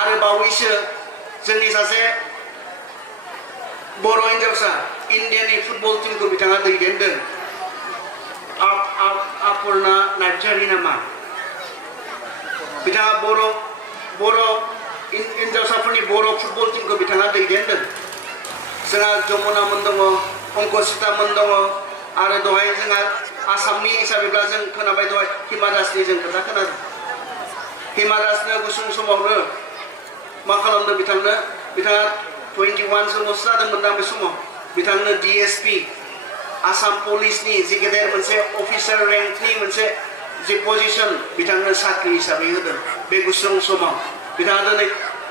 आरो बावैसो जोंनि सासे बर' हिन्जावसा इन्डियानि फुटबल टीमखौ बिथाङा दैदेनदों आपर्ना नार्जारी नामा बिथाङा बर' हिन्जावसाफोरनि बर' फुटबल टीमखौ बिथाङा दैदेनदों जोंहा जमुनामोन दङ अंकसितामोन दङ आरो दहाय जोंहा आसामनि हिसाबैब्ला जों खोनाबाय दहाय हिमा दासनि जों खोथा खोनादों हिमा दासनो गुसुं समावनो मा खालामदों बिथाङा 21 समावसो जादोंमोन दां बे समाव बिथांनो DSP आसाम पुलिसनि जि गेदेर मोनसे अफिसार रेंकनि मोनसे जि पजिशन बिथांनो साख्रि हिसाबै होदों बे गुसुं समाव बिथाङा दिनै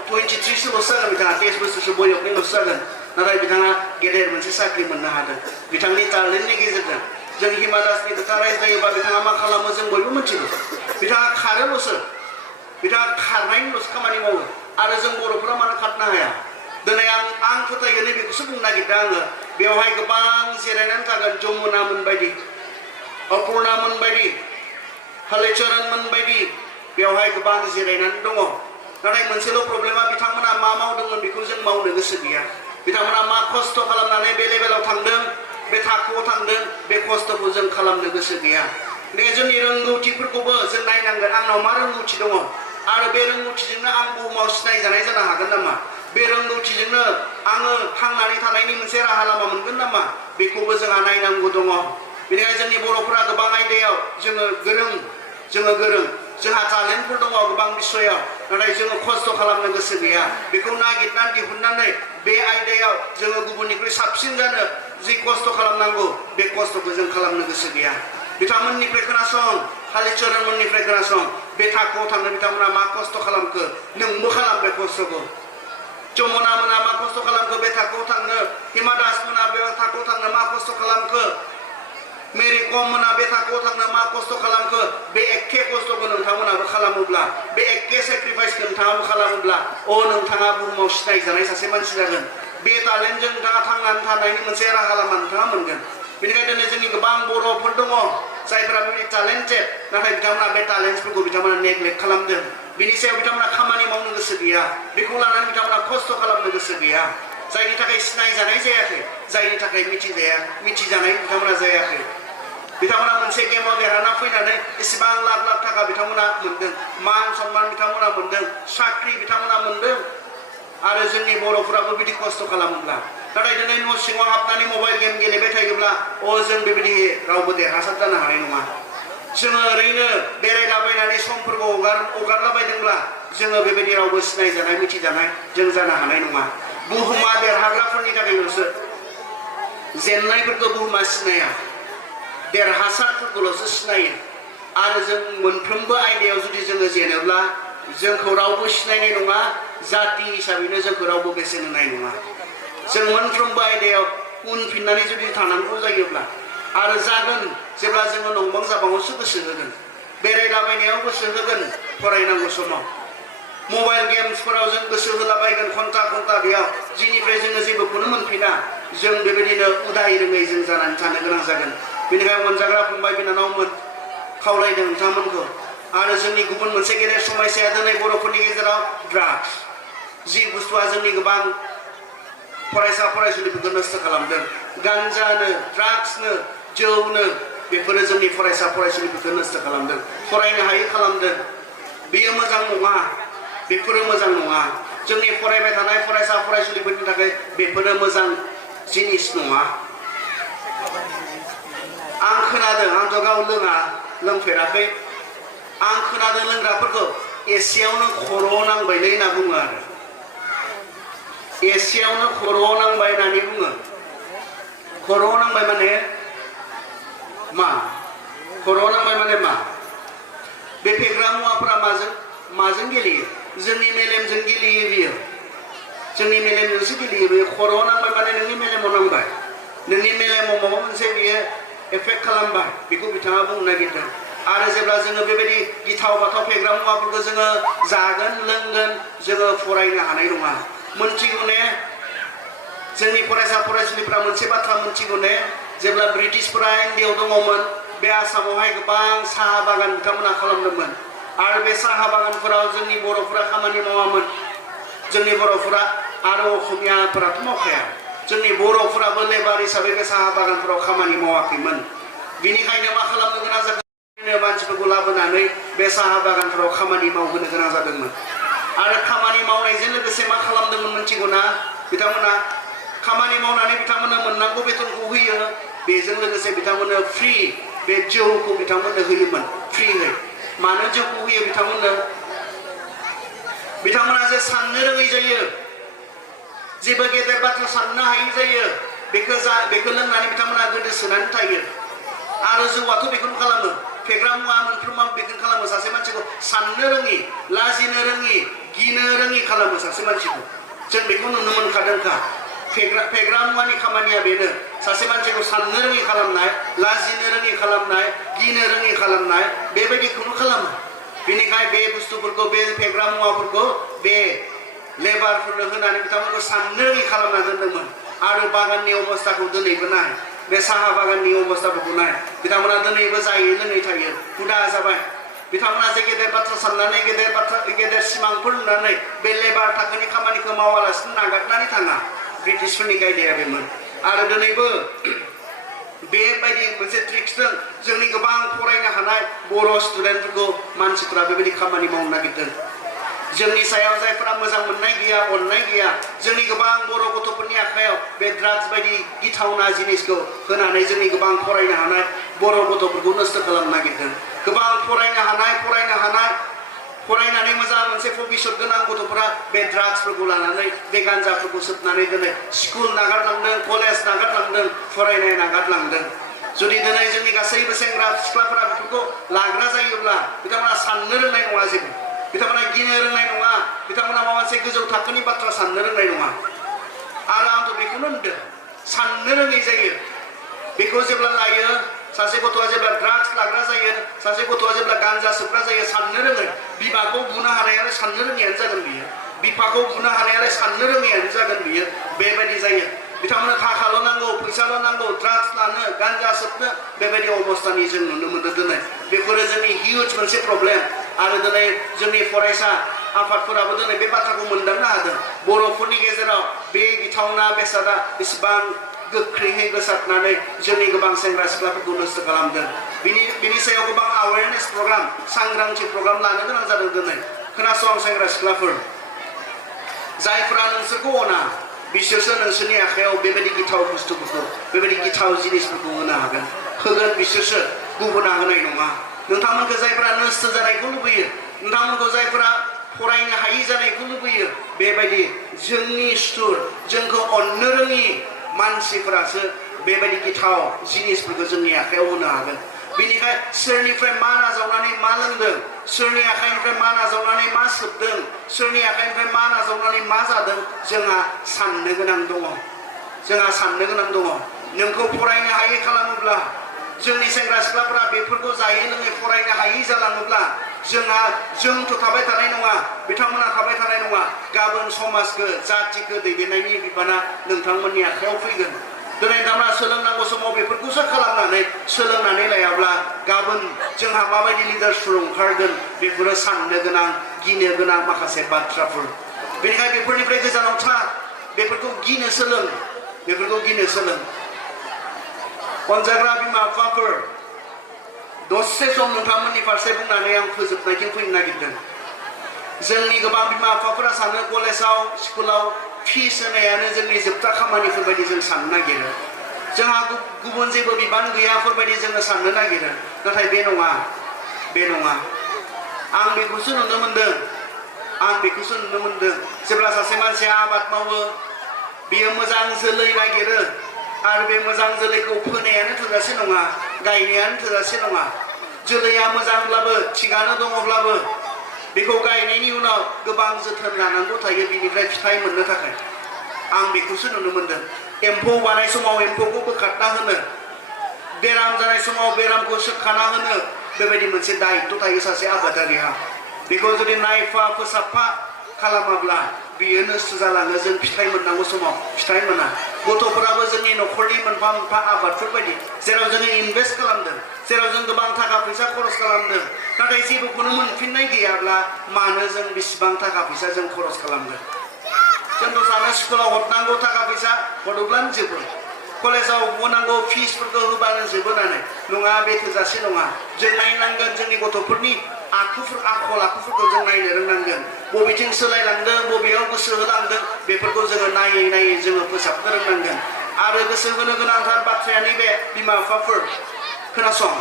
23 सोल'सो जागोन बिथाङा 23 बोसोरसो बयसनिल'सो जागोन नाथाय बिथाङा गेदेर मोनसे साख्रि मोननो हादों बिथांनि टेलेन्टनि गेजेरजों जों हिमा दासनि खोथा रायज्लायोबा बिथाङा मा खालामो जों बयबो मिथिगौ बिथाङा खारोल'सो बिथाङा खारनायनिल'सो खामानि मावो आरो जों बर'फोरा मानो खारनो हाया दिनै आं फोथायो नैबेखौसो बुंनो नागिरदों आङो बेवहाय गोबां जिरायनानै थागोन जमुनामोन बायदि अपुर्णामोन बायदि हलिचरनमोन बायदि बेवहाय गोबां जिरायनानै दङ नाथाय मोनसेल' प्रब्लेमा बिथांमोना मा मावदोंमोन बेखौ जों मावनो गोसो गैया बिथांमोना मा खस्थ' खालामनानै बे लेभेलाव थांदों बे थाखोआव थांदों बे खस्थ'खौ जों खालामनो गोसो गैया बे जोंनि रोंगौथिफोरखौबो जों नायनांगोन आंनाव मा रोंगौथि दङ आरो बे रोंगौथिजोंनो आं बुहुमाव सिनायजानाय जानो हागोन नामा बे रोंगौथिजोंनो आङो थांनानै थानायनि मोनसे राहा लामा मोनगोन नामा बेखौबो जोंहा नायनांगौ दङ बेनिखायनो जोंनि बर'फोरा गोबां आयदायाव जोङो गोरों जोंहा टेलेन्टफोर दङ गोबां बिसयाव नाथाय जोङो खस्थ' खालामनो गोसो गैया बेखौ नागिरनानै दिहुननानै बे आयदायाव जोङो गुबुननिख्रुइ साबसिन जानो जि खस्थ' खालामनांगौ बे खस्थ'खौ जों खालामनो गोसो गैया बिथांमोननिफ्राय खोनासं हलिचरनमोननिफ्राय खोनासं बे थाखोआव थांनो बिथांमोना मा खस्थ' खालामखो नोंबो खालाम बे खस्थ'खौ जमुना मोना मा खस्थ' खालामखो बे थाखोआव थांनो हिमा दास मोना बे थाखोआव थांनो मा खस्थ' खालामखो मेरि कम मोना बे थाखोआव थांनो मा खस्थ' खालामखो बे एखे खस्थ'खौ नोंथांमोनाबो खालामोब्ला बे एखे सेक्रिफाइसखौ नोंथाङाबो खालामोब्ला नोंथाङा बुहुमाव सिनायजानाय सासे मानसि जागोन बे टेलेन्टजों नोंथाङा थांनानै थानायनि मोनसे राहा लामा नोंथाङा मोनगोन बेनिखायनो दिनै जोंनि गोबां बर'फोर दङ जायफोरा बेबायदि टेलेन्टेड नाथाय बिथांमोना बे टेलेन्टसफोरखौ बिथांमोना नेग्लेक्ट खालामदों बिनि सायाव बिथांमोना खामानि मावनो गोसो गैया बेखौ लानानै बिथांमोना खस्थ' खालामनो गोसो गैया जायनि थाखाय सिनायजानाय जायाखै जायनि थाखाय मिथिजानाय बिथांमोना जायाखै बिथांमोना मोनसे गेमाव देरहाना फैनानै इसेबां लाख लाख थाखा बिथांमोना मोनदों मान सन्मान बिथांमोना मोनदों साख्रि बिथांमोना मोनदों आरो जोंनि बर'फोराबो बिदि खस्थ' खालामोब्ला नाथाय दिनै न' सिङाव हाबनानै मबाइल गेम गेलेबाय थायोब्ला जों बेबायदि रावबो देरहासार जानो हानाय नङा जोङो ओरैनो बेरायलाबायनानै समफोरखौ हगारलाबायदोंब्ला जोङो बेबायदि रावबो सिनायजानाय मिथिजानाय जों जानो हानाय नङा बुहुमा देरहाग्राफोरनि थाखायल'सो जेननायफोरखौ बुहुमा सिनाया देरहासारफोरखौल'सो सिनायो आरो जों मोनफ्रोमबो आयदायाव जुदि जोङो जेनोब्ला जोंखौ रावबो सिनायनाय नङा जाति हिसाबैनो जोंखौ रावबो बेसेन होनाय नङा जों मोनफ्रोमबो आयदायाव उनफिननानै जुदि थानांगौ जायोब्ला आरो जागोन जेब्ला जोङो नंबां जाबाङावसो गोसो होगोन बेरायलाबायनायाव गोसो होगोन फरायनांगौ समाव मबाइल गेम्सफोराव जों गोसो होलाबायगोन घन्टा बेयाव जिनिफ्राय जोङो जेबोखौनो मोनफिना जों बेबायदिनो उदाय रोङै जों जानानै थानो गोनां जागोन बेनिखायनो अनजाग्रा फंबाय बिनानावमोन खावलायदों नोंथांमोनखौ आरो जोंनि गुबुन मोनसे गेदेर समस्याया दिनै बर'फोरनि गेजेराव ड्राग्स जि बुस्थुआ जोंनि गोबां फरायसा फरायसुलिफोरखौ नस्थ' खालामदों गान्जानो ड्राग्सनो जौनो बेफोरो जोंनि फरायसा फरायसुलिफोरखौ नस्थ' खालामदों फरायनो हायै खालामदों बेयो मोजां नङा बेफोरो मोजां नङा जोंनि फरायबाय थानाय फरायसा फरायसुलिफोरनि थाखाय बेफोरो मोजां जिनिस नङा आं खोनादों आंथ' गाव लोंफेराखै आं खोनादों लोंग्राफोरखौ एसेयावनो खर'आव नांबायलै होनना बुङो आरो एसेयावनो खर'आव नांबाय होननानै बुङो खर'आव नांबाय माने मा खर'आव नांबाय माने मा बे फेग्रा मुवाफोरा माजों गेलेयो जोंनि मेलेमजों गेलेयो बियो जोंनि मेलेमजोंसो गेलेयो बेयो खर'आव नांबाय माने नोंनि मेलेमाव नांबाय नोंनि मेलेमाव माबा मोनसे बियो एफेक्ट खालामबाय बेखौ बिथाङा बुंनो नागिरदों आरो जेब्ला जोङो बेबायदि गिथाव बाथाव फेग्रा मुवाफोरखौ जोङो जागोन लोंगोन जोङो फरायनो हानाय नङा मोनथिगौ ने जोंनि फरायसा फरायसुलिफ्रा मोनसे बाथ्रा मोनथिगौ ने जेब्ला ब्रिटिशफोरा इन्डियायाव दङमोन बे आसामावहाय गोबां साहा बागान बिथांमोना खालामदोंमोन आरो बे साहा बागानफोराव जोंनि बर'फोरा खामानि मावामोन जोंनि बर'फोरा आरो असमियाफोराथ' मावखाया जोंनि बर'फोराबो लेबार हिसाबै बे साहा बागानफोराव खामानि मावाखैमोन बिनिखायनो मा खालामनो गोनां जादों मानसिफोरखौ लाबोनानै बे साहा बागानफोराव खामानि मावहोनो गोनां जादोंमोन आरो खामानि मावनायजों लोगोसे मा खालामदोंमोन मिथिगौ ना बिथांमोना खामानि मावनानै बिथांमोननो मोननांगौ बेथनखौ होयो बेजों लोगोसे बिथांमोननो फ्रि बे जौखौ बिथांमोननो होयोमोन फ्रियै मानो जौखौ होयो बिथांमोना जे साननो रोङै जायो जेबो गेदेर बाथ्रा साननो हायै जायो बेखौ लोंनानै बिथांमोना गोदोसोनानै थायो आरो जौआथ' बेखौनो खालामो फेग्रा मुवा मोनफ्रोमाबो बेखौनो खालामो सासे मानसिखौ साननो रोङि लाजिनो रोङि गिनो रोङि खालामो सासे मानसिखौ जों बेखौ नुनो मोनखादोंखा फेग्रा मुवानि खामानिया बेनो सासे मानसिखौ साननो रोङि खालामनाय लाजिनो रोङि खालामनाय गिनो रोङि खालामनाय बेबायदिखौनो खालामो बेनिखाय बे बुस्थुफोरखौ बे फेग्रा मुवाफोरखौ बे लेबारफोरनो होनानै बिथांमोनखौ साननो रोङि खालामना दोनदोंमोन आरो बागाननि अबस्थाखौ दिनैबो नाय बे साहा बागाननि अबस्थाफोरखौ नाय बिथांमोना दिनैबो जायै लोङै थायो हुदा जाबाय बिथांमोना जे गेदेर बाथ्रा साननानै गेदेर सिमांफोर नुनानै बे लेबार थाखोनि खामानिखौ मावालासिनो नागारनानै थाङा ब्रिटिशफोरनि गायदाया बेमोन आरो दिनैबो बेबायदि मोनसे ट्रिक्सजों जोंनि गोबां फरायनो हानाय बर' स्टुडेन्टफोरखौ मानसिफोरा बेबायदि खामानि मावनो नागिरदों जोंनि सायाव जायफोरा मोजां मोननाय गैया अननाय गैया जोंनि गोबां बर' गथ'फोरनि आखायाव बे ड्राग्स बायदि गिथावना जिनिसखौ होनानै जोंनि गोबां फरायनो हानाय बर' गथ'फोरखौ नस्थ' खालामनो नागिरदों गोबां फरायनो हानाय फरायनानै मोजां मोनसे भबिष्यत गोनां गथ'फोरा बे ड्राग्सफोरखौ लानानै बे गान्जाफोरखौ सोबनानै दिनै स्कुल नागारलांदों कलेज नागारलांदों फरायनाय नागारलांदों जुदि दिनै जोंनि गासैबो सेंग्रा सिख्लाफोरा बेफोरखौ लाग्रा जायोब्ला बिथांमोना साननो रोंनाय नङा जेबो बिथांमोना गिनो रोंनाय नङा बिथांमोना माबा मोनसे गोजौ थाखोनि बाथ्रा साननो रोंनाय नङा आरो आंथ' बेखौनो होनदों साननो रोङै जायो बेखौ जेब्ला लायो सासे गथ'आ जेब्ला ड्राग्स लाग्रा जायो सासे गथ'आ जेब्ला गान्जा सोबग्रा जायो साननो रोङै बिमाखौ बुनो हानायालाय साननो रोङैयानो जागोन बियो बिफाखौ बुनो हानायालाय साननो रोङैयानो जागोन बियो बेबायदि जायो बिथांमोननो थाखाल' नांगौ फैसाल' नांगौ ड्राग्स लानो गान्जा सोबनो बेबायदि अबस्थानि जों नुनो मोनो दिनै बेफोरो जोंनि हिउज मोनसे प्रब्लेम आरो दिनै जोंनि फरायसा आफादफोराबो दिनै बे बाथ्राखौ मोनदांनो हादों बर'फोरनि गेजेराव बे गिथावना बेसादा बेसेबां गोख्रैहै गोसारनानै जोंनि गोबां सेंग्रा सिख्लाफोरखौ नस्थ' खालामदों बिनि सायाव गोबां एवेयारनेस प्रग्राम सांग्रांथि प्रग्राम लानो गोनां जादों दिनै खोनासं सेंग्रा सिख्लाफोर जायफोरा नोंसोरखौ अना बिसोरसो नोंसोरनि आखायाव बेबायदि गिथाव बुस्थुफोरखौ बेबायदि गिथाव जिनिसफोरखौ होगोन बिसोरसो गुबुना होनाय नङा नोंथांमोनखौ जायफोरा नस्थ' जानायखौ लुबैयो नोंथांमोनखौ जायफोरा फरायनो हायि जानायखौ लुबैयो बेबायदि जोंनि सुथुर जोंखौ अननो रोङि मानसिफोरासो बेबायदि गिथाव जिनिसफोरखौ जोंनि आखायाव होनो हागोन बेनिखाय सोरनिफ्राय मा नाजावनानै मा लोंदों सोरनि आखाइनिफ्राय मा नाजावनानै मा सोबदों सोरनि आखाइनिफ्राय मा नाजावनानै मा जादों जोंहा साननो गोनां दङ नोंखौ फरायनो हायै खालामोब्ला जोंनि सेंग्रा सिख्लाफोरा बेफोरखौ जायै लोङै फरायनो हायै जालाङोब्ला जोंथ' थाबाय थानाय नङा बिथांमोना थाबाय थानाय नङा गाबोन समाजखौ जातिखौ दैदेननायनि बिबाना नोंथांमोननि आखायाव फैगोन दिनै नोंथांमोना सोलोंनांगौ समाव बेफोरखौसो सोलोंनानै लायाब्ला गाबोन जोंहा माबायदि लिडार्सफोर ओंखारगोन बेफोरो साननो गोनां गिनो गोनां माखासे बाथ्राफोर बेनिखायनो बेफोरनिफ्राय गोजानाव था बेफोरखौ गिनो सोलों अनजाग्रा बिमा बिफाफोर दसे सम नोंथांमोननि फारसे बुंनानै आं फोजोबनायथिं फैनो नागिरदों जोंनि गोबां बिमा बिफाफोरा सानो कलेजाव स्कुलाव फिस होनायानो जोंनि जोबथा खामानिफोर बायदि जों साननो नागिरो जोंहा गुबुन जेबो बिबान गैयाफोर बायदि जोङो साननो नागिरो नाथाय बे नङा आं बेखौसो नुनो मोनदों जेब्ला सासे मानसिया आबाद मावो बियो मोजां जोलै नागिरो आरो बे मोजां जोलैखौ फोनायानो थोजासे नङा गायनायानो थोजासे नङा जोलैया मोजांब्लाबो थिगानो दङब्लाबो बेखौ गायनायनि उनाव गोबां जोथोन लानांगौ थायो बिनिफ्राय फिथाइ मोननो थाखाय आं बेखौसो नुनो मोनदों एम्फौ बानाय समाव एम्फौखौ बोखारना होनो बेराम जानाय समाव बेरामखौ सोखाना होनो बेबायदि मोनसे दायित्व थायो सासे आबादारिहा बेखौ जुदि नायफा फोसाबफा खालामाब्ला बियो नस्थ' जालाङो जों फिथाइ मोननांगौ समाव फिथाइ मोना गथ'फोराबो जोंनि न'खरनि मोनफा मोनफा आबादफोर बायदि जेराव जोङो इनभेस्ट खालामदों जेराव जों गोबां थाखा फैसा खरस खालामदों नाथाय जेबोखौनो मोनफिननाय गैयाब्ला मानो जों बेसेबां थाखा फैसा जों खरस खालामगोन जोंथ' सानो स्कुलाव हरनांगौ थाखा फैसा हरोब्लानो जोबो कलेजाव होनांगौ फिसफोरखौ होबानो जोबो नङा बे थोजासे नङा जों नायनांगोन जोंनि गथ'फोरनि आखल आखुफोरखौ जों नायनो रोंनांगोन बबेथिं सोलायलांदों बबेयाव गोसो होलांदों बेफोरखौ जोङो नायै नायै जोङो फोसाबनो रोंनांगोन आरो गोसो होनो गोनांथार बाथ्राया नैबे बिमा बिफाफोर खोनासं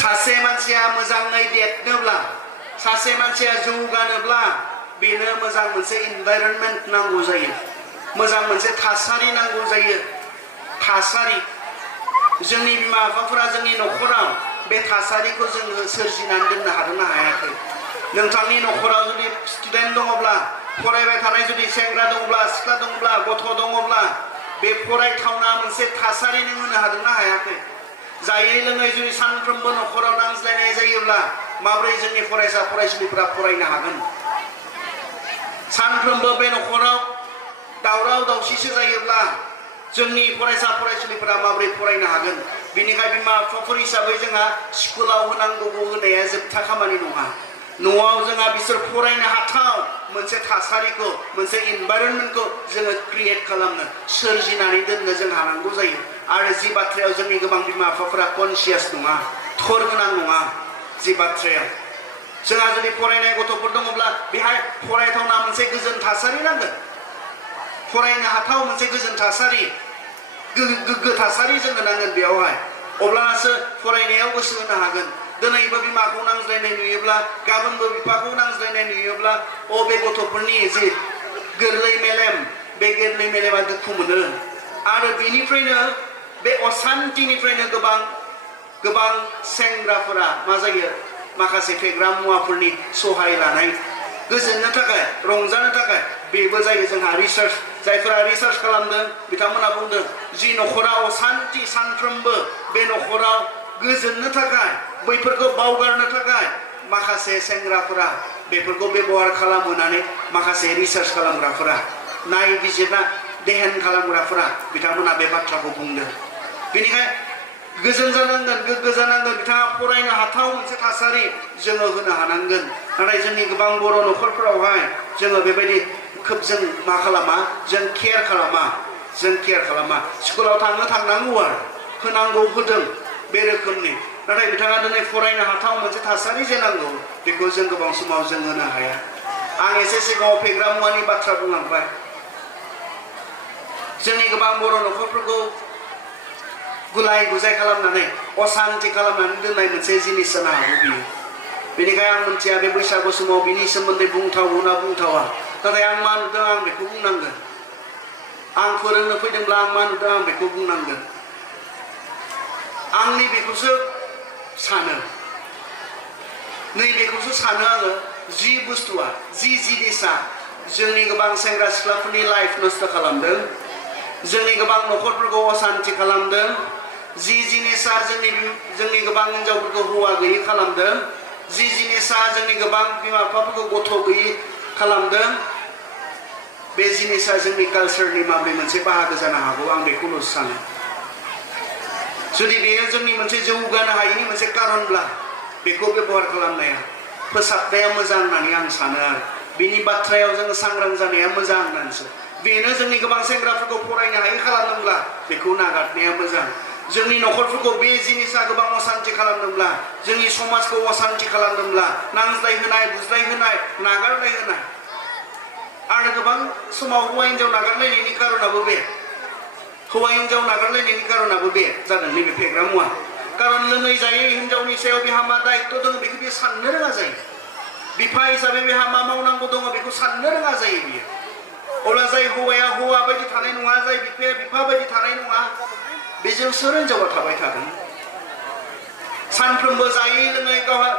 सासे मानसिया मोजाङै देरनोब्ला सासे मानसिया जौगानोब्ला बेनो मोजां मोनसे इनभाइरनमेन्ट नांगौ जायो मोजां मोनसे थासारि नांगौ जायो थासारि जोंनि बिमा बिफाफोरा जोंनि न'खराव बे थासारिखौ जोङो सोरजिनानै दोननो हादोंना हायाखै नोंथांनि न'खराव जुदि स्टुडेन्ट दङब्ला फरायबाय थानाय जुदि सेंग्रा दङब्ला सिख्ला दङब्ला गथ' दङब्ला बे फरायथावना मोनसे थासारि नों होनो हादोंना हायाखै जायै लोङै जुदि सानफ्रोमबो न'खराव नांज्लायनाय जायोब्ला माबोरै जोंनि फरायसा फरायसुलिफोरा फरायनो हागोन सानफ्रोमबो बे न'खराव दावराव दावसिसो जायोब्ला जोंनि फरायसा फरायसुलिफोरा माबोरै फरायनो हागोन बेनिखायनो बिमा बिफाफोर हिसाबै जोंहा स्कुलाव होनांगौखौ होनाया जोबथा खामानि नङा न'आव जोंहा बिसोर फरायनो हाथाव मोनसे थासारिखौ मोनसे इनभाइरनमेन्टखौ जोङो क्रिएट खालामनो सोरजिनानै दोननो जों हानांगौ जायो आरो जि बाथ्रायाव जोंनि गोबां बिमा बिफाफोरा कनसियास नङा थर गोनां नङा जि बाथ्रायाव जोंहा जुदि फरायनाय गथ'फोर दङब्ला बेहाय फरायथावना मोनसे गोजोन थासारि नांगोन फरायनो हाथाव मोनसे गोजोन थासारि गोग्गो थासारि जोंनो नांगोन बेयावहाय अब्लासो फरायनायाव गोसो होनो हागोन दिनैबो बिमाखौ नांज्लायनाय नुयोब्ला गाबोनबो बिफाखौ नांज्लायनाय नुयोब्ला बे गथ'फोरनि जि गोरलै मेलेम बे गोरलै मेलेमा दुखु मोनो आरो बेनिफ्रायनो बे असान्तिनिफ्रायनो गोबां सेंग्राफोरा मा जायो माखासे फेग्रा मुवाफोरनि सहाय लानाय गोजोननो थाखाय रंजानो थाखाय बेबो जायो जोंहा रिसार्च जायफोरा रिसार्च खालामदों बिथांमोना बुंदों जि न'खराव असान्ति सानफ्रोमबो बे न'खराव गोजोननो थाखाय बैफोरखौ बावगारनो थाखाय माखासे सेंग्राफोरा बेफोरखौ बेबहार खालामनानै माखासे रिसार्च खालामग्राफोरा नायबिजिरना देहेन खालामग्राफोरा बिथांमोना बे बाथ्राखौ बुंदों बेनिखायनो गोजोन जानांगोन गोग्गो जानांगोन बिथाङा फरायनो हाथाव मोनसे थासारि जोङो होनो हानांगोन नाथाय जोंनि गोबां बर' न'खरफोरावहाय जोङो बेबायदि खोब जों मा खालामा जों केयार खालामा स्कुलाव थांनांगौ आरो होनांगौ होदों बे रोखोमनि नाथाय बिथाङा दिनै फरायनो हाथाव मोनसे थासारि जानांगौ बेखौ जों गोबां समाव जों होनो हाया आं एसे सिगाङाव फेग्रा मुवानि बाथ्रा बुंलांबाय जोंनि गोबां बर' न'खरफोरखौ गुलाय गुजाय खालामनानै असान्ति खालामनानै दोननाय मोनसे जिनिस जानो हागौ बियो बेनिखायनो आं मिथिया बे बैसागु समाव बिनि सोमोन्दै बुंथावो ना बुंथावा नाथाय आं मा नुदों आं बेखौ बुंनांगोन आं फोरोंनो फैदोंब्ला आं मा नुदों आं बेखौ बुंनांगोन आं नैबेखौसो सानो आङो जि बुस्थुआ जि जिनिसा जोंनि गोबां सेंग्रा सिख्लाफोरनि लाइफ नस्थ' खालामदों जोंनि गोबां न'खरफोरखौ असान्ति खालामदों जि जिनिसा जोंनि गोबां हिनजावफोरखौ हौवा गैयै खालामदों जि जिनिसा जोंनि गोबां बिमा बिफाफोरखौ गथ' गैयै खालामदों बे जिनिसा जोंनि कालचारनि माबोरै मोनसे बाहागो जानो हागौ आं बेखौल' सानो जुदि बेयो जोंनि मोनसे जौगानो हायैनि मोनसे कारनब्ला बेखौ बेबहार खालामनाया फोसाबनाया मोजां होननानै आं सानो आरो बिनि बाथ्रायाव जोङो सांग्रां जानाया मोजां होननानैसो बेनो जोंनि गोबां सेंग्राफोरखौ फरायनो हायै खालामदोंब्ला बेखौ नागारनाया मोजां जोंनि न'खरफोरखौ बे जिनिसा गोबां असान्ति खालामदोंब्ला जोंनि समाजखौ असान्ति खालामदोंब्ला नांज्लायहोनाय बुज्लायहोनाय नागारलायहोनाय आरो गोबां समाव हौवा हिनजाव नागारलायनायनि कारनाबो बे जादों नैबे फेग्रा मुवा कारन लोङै जायै हिनजावनि सायाव बेहा मा दायित्व दङ बेखौ बे साननो रोङा जायो बिफा हिसाबै बेहा मा मावनांगौ दङ बेखौ साननो रोङा जायो बियो अब्ला जाय हौवाया हौवा बायदि थानाय नङा जाय बिफाया बिफा बायदि थानाय नङा बेजों सोर हिनजावा थाबाय थागोन सानफ्रोमबो जायै लोङै गावहा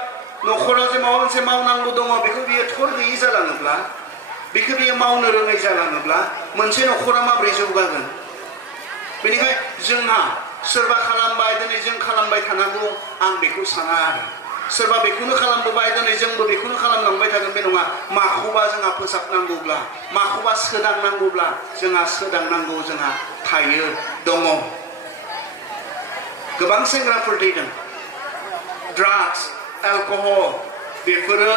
न'खराव जे माबा मोनसे मावनांगौ दङ बेखौ बियो थर गैयै जालाङोब्ला बेखौ बियो मावनो रोङै जालाङोब्ला मोनसे न'खरा माबोरै जौगागोन बेनिखायनो जोंहा सोरबा खालामबाय दिनै जों खालामबाय थानांगौ आं बेखौ साना आरो सोरबा बेखौनो खालामबोबाय दिनै जोंबो बेखौनो खालामलांबाय थागोन बे नङा माखौबा जोंहा फोसाबनांगौब्ला माखौबा सोदांनांगौब्ला जोंहा सोदांनांगौ जोंहा थायो दङ गोबां सेंग्राफोर थैदों ड्राग्स एलकहल बेफोरो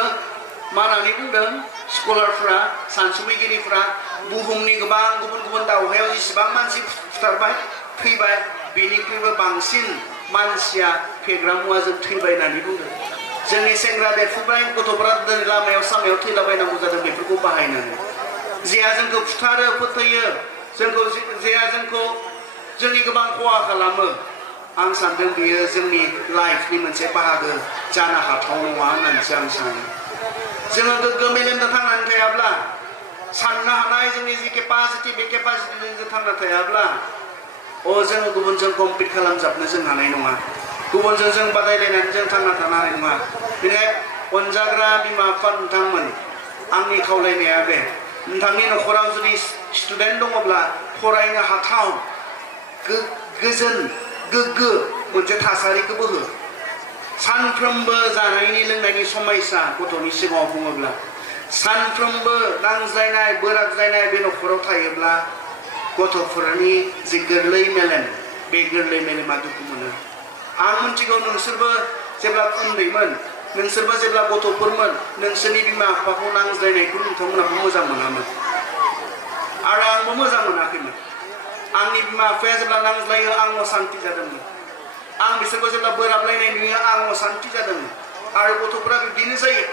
मा होननानै बुंदों स्कलारफ्रा सानसुमैगिरिफ्रा बुहुमनि गोबां गुबुन गुबुन दावहायाव जेसेबां मानसि फुथारबाय थैबाय बेनिख्रुइबो बांसिन मानसिया फेग्रा मुवाजों थैबाय होननानै बुंदों जोंनि सेंग्रा देरफुबाय गथ'फोरा लामायाव सामायाव थैलाबायनांगौ जादों बेफोरखौ बाहायनानै जेहा जोंखौ फुथारो फोथैयो जेहा जोंखौ जोंनि गोबां खहा खालामो आं सानदों बियो जोंनि लाइफनि मोनसे बाहागो जानो हाथाव नङा होननानैसो आं सानो जोङो गोग्गो मेलेमजों थांनानै थायाब्ला साननो हानाय जोंनि जि केपासिटि बे केपासिटिजों जों थांना थायाब्ला जोङो गुबुनजों कम्पिट खालामजाबनो जों हानाय नङा गुबुनजों जों बादायलायनानै जों थांना थानो हानाय नङा बेनिखायनो अनजाग्रा बिमा बिफा नोंथांमोन आंनि खावलायनाया बे नोंथांनि न'खराव जुदि स्टुडेन्ट दङब्ला फरायनो हाथाव गोजोन गोग्गो मोनसे थासारिखौबो हो सानफ्रोमबो जानायनि लोंनायनि समयसा गथ'नि सिगाङाव बुङोब्ला सानफ्रोमबो नांज्लायनाय बोराबज्लायनाय बे न'खराव थायोब्ला गथ'फोरनि जि गोरलै मेलेम बे गोरलै मेलेमा दुखु मोनो आं मिथिगौ नोंसोरबो जेब्ला उन्दैमोन नोंसोरबो जेब्ला गथ'फोरमोन नोंसोरनि बिमा बिफाखौ नांज्लायनायखौ नोंथांमोनाबो मोजां मोनामोन आरो आंबो मोजां मोनाखैमोन आंनि बिमा बिफाया जेब्ला नांज्लायो आं असान्ति जादोंमोन आं बिसोरखौ जेब्ला बोराबलायनाय नुयो आं असान्ति जादोंमोन आरो गथ'फोरा बिदिनो जायो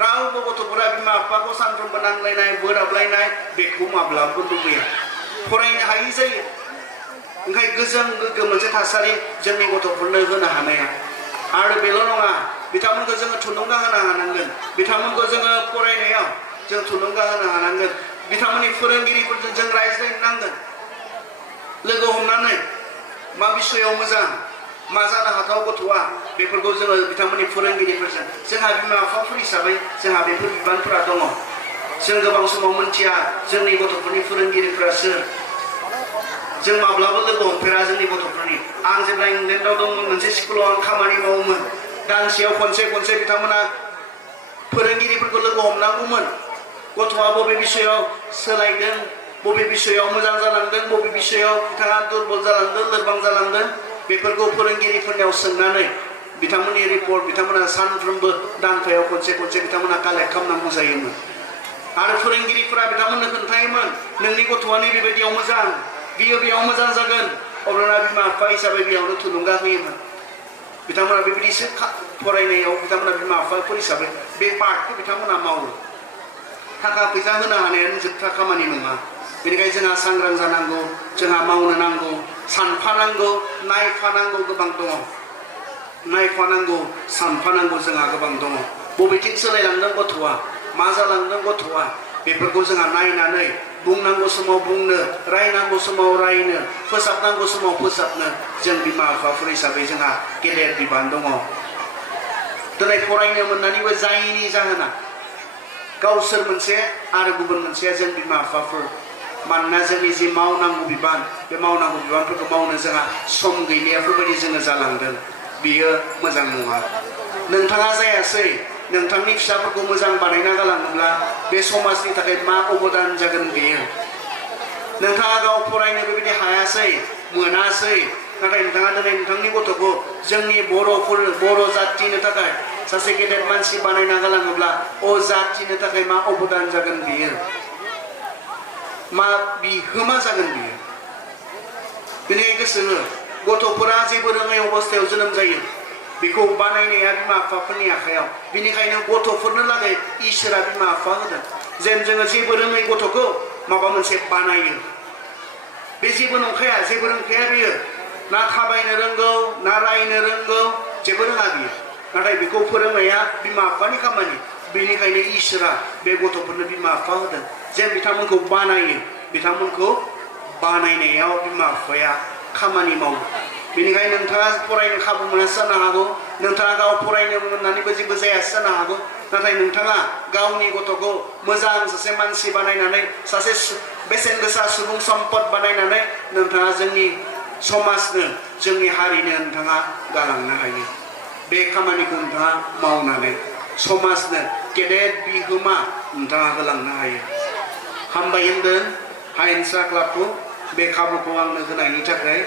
रावबो गथ'फोरा बिमा बिफाखौ सानफ्रोमबो नांलायनाय बोराबलायनाय बेखौ माब्लाबो लुबैया फरायनो हायि जायो ओंखाय गोजोन गोग्गो मोनसे थासारि जोंनि गथ'फोरनो होनो हानाया आरो बेल' नङा बिथांमोनखौ जोङो थुलुंगा होनो हानांगोन बिथांमोनखौ जोङो फरायनायाव जों थुलुंगा होनो हानांगोन बिथांमोननि फोरोंगिरिफोरजों जों रायज्लायनो नांगोन लोगो हमनानै मा बिसयाव मोजां मा जानो हाथाव गथ'आ बेफोरखौ जोङो बिथांमोननि फोरोंगिरिफोरजों जोंहा बिमा बिफाफोर हिसाबै जोंहा बेफोर बिबानफोरा दङ जों गोबां समाव मोनथिया जोंनि गथ'फोरनि फोरोंगिरिफोरा सोर जों माब्लाबा लोगो हमफेरा जोंनि गथ'फोरनि आं जेब्ला इंलेन्डआव दंमोन मोनसे स्कुलाव आं खामानि मावोमोन दानसेयाव खनसे बिथांमोना फोरोंगिरिफोरखौ लोगो हमनांगौमोन गथ'आ बबे बिसयाव सोलायदों बबे बिसयाव मोजां जालांदों बबे बिसयाव बिथाङा दुरबल जालांदों लोरबां जालांदों बेफोरखौ फोरोंगिरिफोरनियाव सोंनानै बिथांमोननि रिपर्ट बिथांमोना सानफ्रोमबो दानफायाव खनसे बिथांमोना कालेक्ट खालामनांगौ जायोमोन आरो फोरोंगिरिफोरा बिथांमोननो खोन्थायोमोन नोंनि गथ'आ बेबायदियाव मोजां बियो बेयाव मोजां जागोन अब्लाना बिमा बिफा हिसाबै बेयावनो थुलुंगा होयोमोन बिथांमोना बेबायदिसो फरायनायाव बिथांमोना बिमा बिफाफोर हिसाबै बे पार्टखौ बिथांमोना मावो थाखा फैसा होनो हानायानो जोबथा खामानि नङा बेनिखायनो जोंहा सांग्रां जानांगौ जोंहा मावनो नांगौ सानफानांगौ नायफानांगौ गोबां दङ नायफानांगौ सानफानांगौ जोंहा गोबां दङ बबेथिं सोलायलांदों गथ'आ मा जालांदों गथ'आ बेफोरखौ जोंहा नायनानै बुंनांगौ समाव बुंनो रायनांगौ समाव रायनो फोसाबनांगौ समाव फोसाबनो जों बिमा बिफाफोर हिसाबै जोंहा गेदेर बिबान दङ दिनै फरायनो मोननानैबो जायैनि जाहोना गावसोर मोनसे आरो गुबुन मोनसेया जों बिमा बिफाफोर मानोना जोंनि जि मावनांगौ बिबान बे मावनांगौ बिबानफोरखौ मावनो जोंहा सम गैलियाफोरबायदि जोङो जालांदों बियो मोजां नङा नोंथाङा जायासै नोंथांनि फिसाफोरखौ मोजां बानायना गालाङोब्ला बे समाजनि थाखाय मा अबदान जागोन बेयो नोंथाङा गाव फरायनो बेबायदि हायासै मोनासै नाथाय नोंथाङा दिनै नोंथांनि गथ'खौ जोंनि बर' जाथिनो थाखाय सासे गेदेर मानसि बानायना गालाङोब्ला जाथिनो थाखाय मा अबदान जागोन बेयो मा बिहोमा जागोन बियो बेनिखायनो गोसो हो गथ'फोरा जेबो रोङै अबस्थायाव जोनोम जायो बेखौ बानायनाया बिमा बिफाफोरनि आखायाव बेनिखायनो गथ'फोरनो लागै इसोरा बिमा बिफा होदों जेन जोङो जेबो रोङै गथ'खौ माबा मोनसे बानायो बे जेबो नंखाया जेबो रोंखाया बियो ना थाबायनो रोंगौ ना रायनो रोंगौ जेबो रोङा बियो नाथाय बेखौ फोरोंनाया बिमा बिफानि खामानि बेनिखायनो इसोरा बे गथ'फोरनो बिमा बिफा होदों जेन बिथांमोनखौ बानायो बिथांमोनखौ बानायनायाव बिमा बिफाया खामानि मावो बेनिखायनो नोंथाङा फरायनो खाबु मोनासो जानो हागौ नोंथाङा गाव फरायनो मोननानैबो जेबो जायासो जानो हागौ नाथाय नोंथाङा गावनि गथ'खौ मोजां सासे मानसि बानायनानै सासे बेसेन गोसा सुबुं सम्पद बानायनानै नोंथाङा जोंनि समाजनो जोंनि हारिनो नोंथाङा गालांनो हायो बे खामानिखौ नोंथाङा मावनानै समाजनो गेदेर बिहोमा नोंथाङा होलांनो हायो हामबाय होनदों हायेनसा क्लाबखौ बे खाबुखौ आंनो होनायनि थाखाय